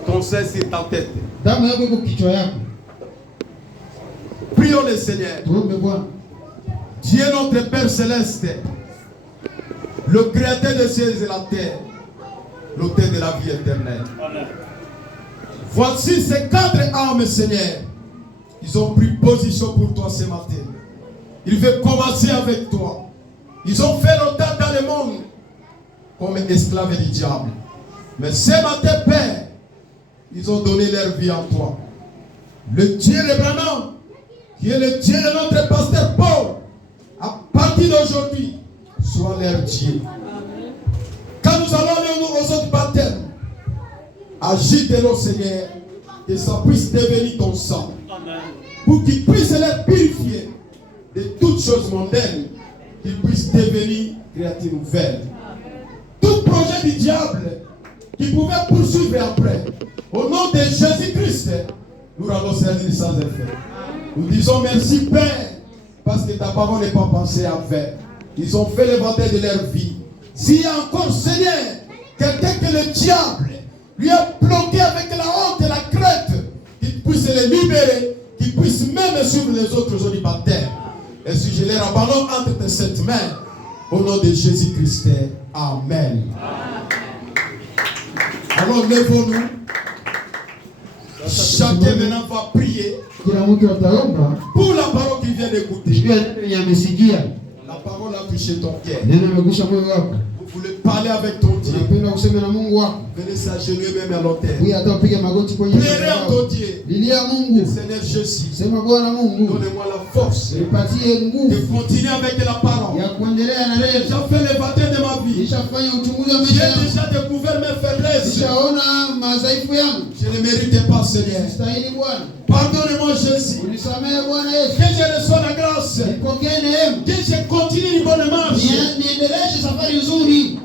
ton sein sur ta tête. Damu yako iko kichwa yako. Prions le Seigneur. Tuombe Bwana. Dieu notre Père Céleste, le Créateur des cieux et la terre, l'auteur de la vie éternelle. Voici ces 4 âmes, Seigneur. Ils ont pris position pour toi ce matin. Ils veulent commencer avec toi. Ils ont fait longtemps dans le monde comme esclaves du diable. Mais ce matin, Père, ils ont donné leur vie en toi. Le Dieu de Branham, qui est le Dieu de notre pasteur Paul, à partir d'aujourd'hui, soit leur Dieu. Quand nous allons aller aux autres baptêmes, agite-le, Seigneur, que ça puisse devenir ton sang. Pour qu'ils puissent les purifier de toutes choses mondaines, qu'ils puissent devenir créatures nouvelles. Tout projet du diable qui pouvait poursuivre après, au nom de Jésus-Christ, nous rendons service sans effet. Nous disons merci Père, parce que ta parole n'est pas pensée à faire. Ils ont fait l'éventail de leur vie. S'il y a encore, Seigneur, quelqu'un que le diable lui a bloqué avec la honte et la crête, qu'il puisse les libérer, qu'il puisse même suivre les autres célibataires. Et si je les abandonne entre tes sept mains, au nom de Jésus-Christ, Amen. Alors lèvons-nous. Chacun maintenant va prier Kila mtu ataomba. pour la parole qu'il vient d'écouter. Sikia neno yenye amesikia. La parole a touché ton cœur. Neno imegusha moyo wako. Vous voulez parler avec ton Dieu. Unapenda kusema na Mungu wako. Venez s'agenouiller même à l'autel. Huyu hata upige magoti kwenye Plairer à ton Dieu. lilia Mungu. Seigneur Jésus, Sema Bwana Mungu, donnez-moi la force nipatie de nguvu continuer avec la parole. ya kuendelea na J'ai neno. déjà fait le baptême de ma vie. Nishafanya uchunguzi wa J'ai maisha yangu. déjà découvert mes faiblesses. Nishaona madhaifu yangu. Je ne méritais pas, Seigneur. Stahili Bwana. Pardonnez-moi, Jésus. Unisamehe Bwana Yesu. Que je reçoie la grâce. Nipokee neema. Que je continue une bonne marche. Niendeleshe safari nzuri.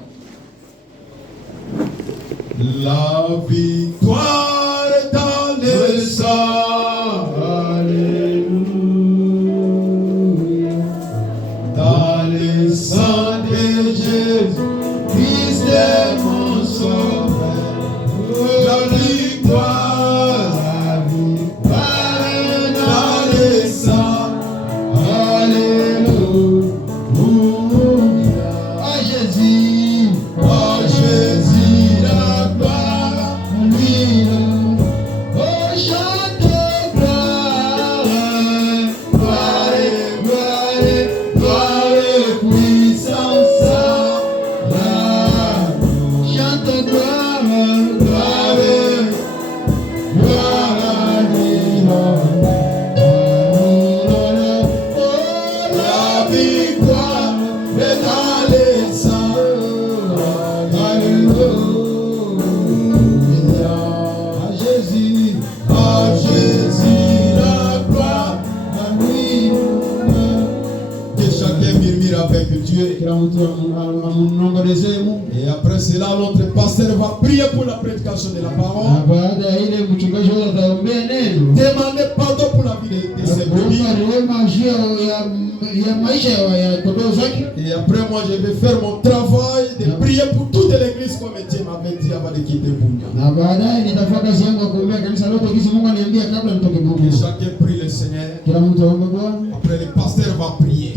La victoire est dans le sang. Alléluia. Dans le sang de Jésus, Christ est mon sauveur. La victoire est dans le sang. Alléluia. Ah Jésus. Oh Jésus, la gloire, lui, Oh chante gloire. gloire, gloire, gloire, puissance, avec Dieu. Et après cela, notre pasteur va prier pour la prédication de la parole. Demandez pardon pour la vie de ses brebis. Et après, moi, je vais faire mon travail de prier pour toute l'église comme Dieu m'avait dit avant de quitter Bunia. Et chacun prie le Seigneur. Après, le pasteur va prier.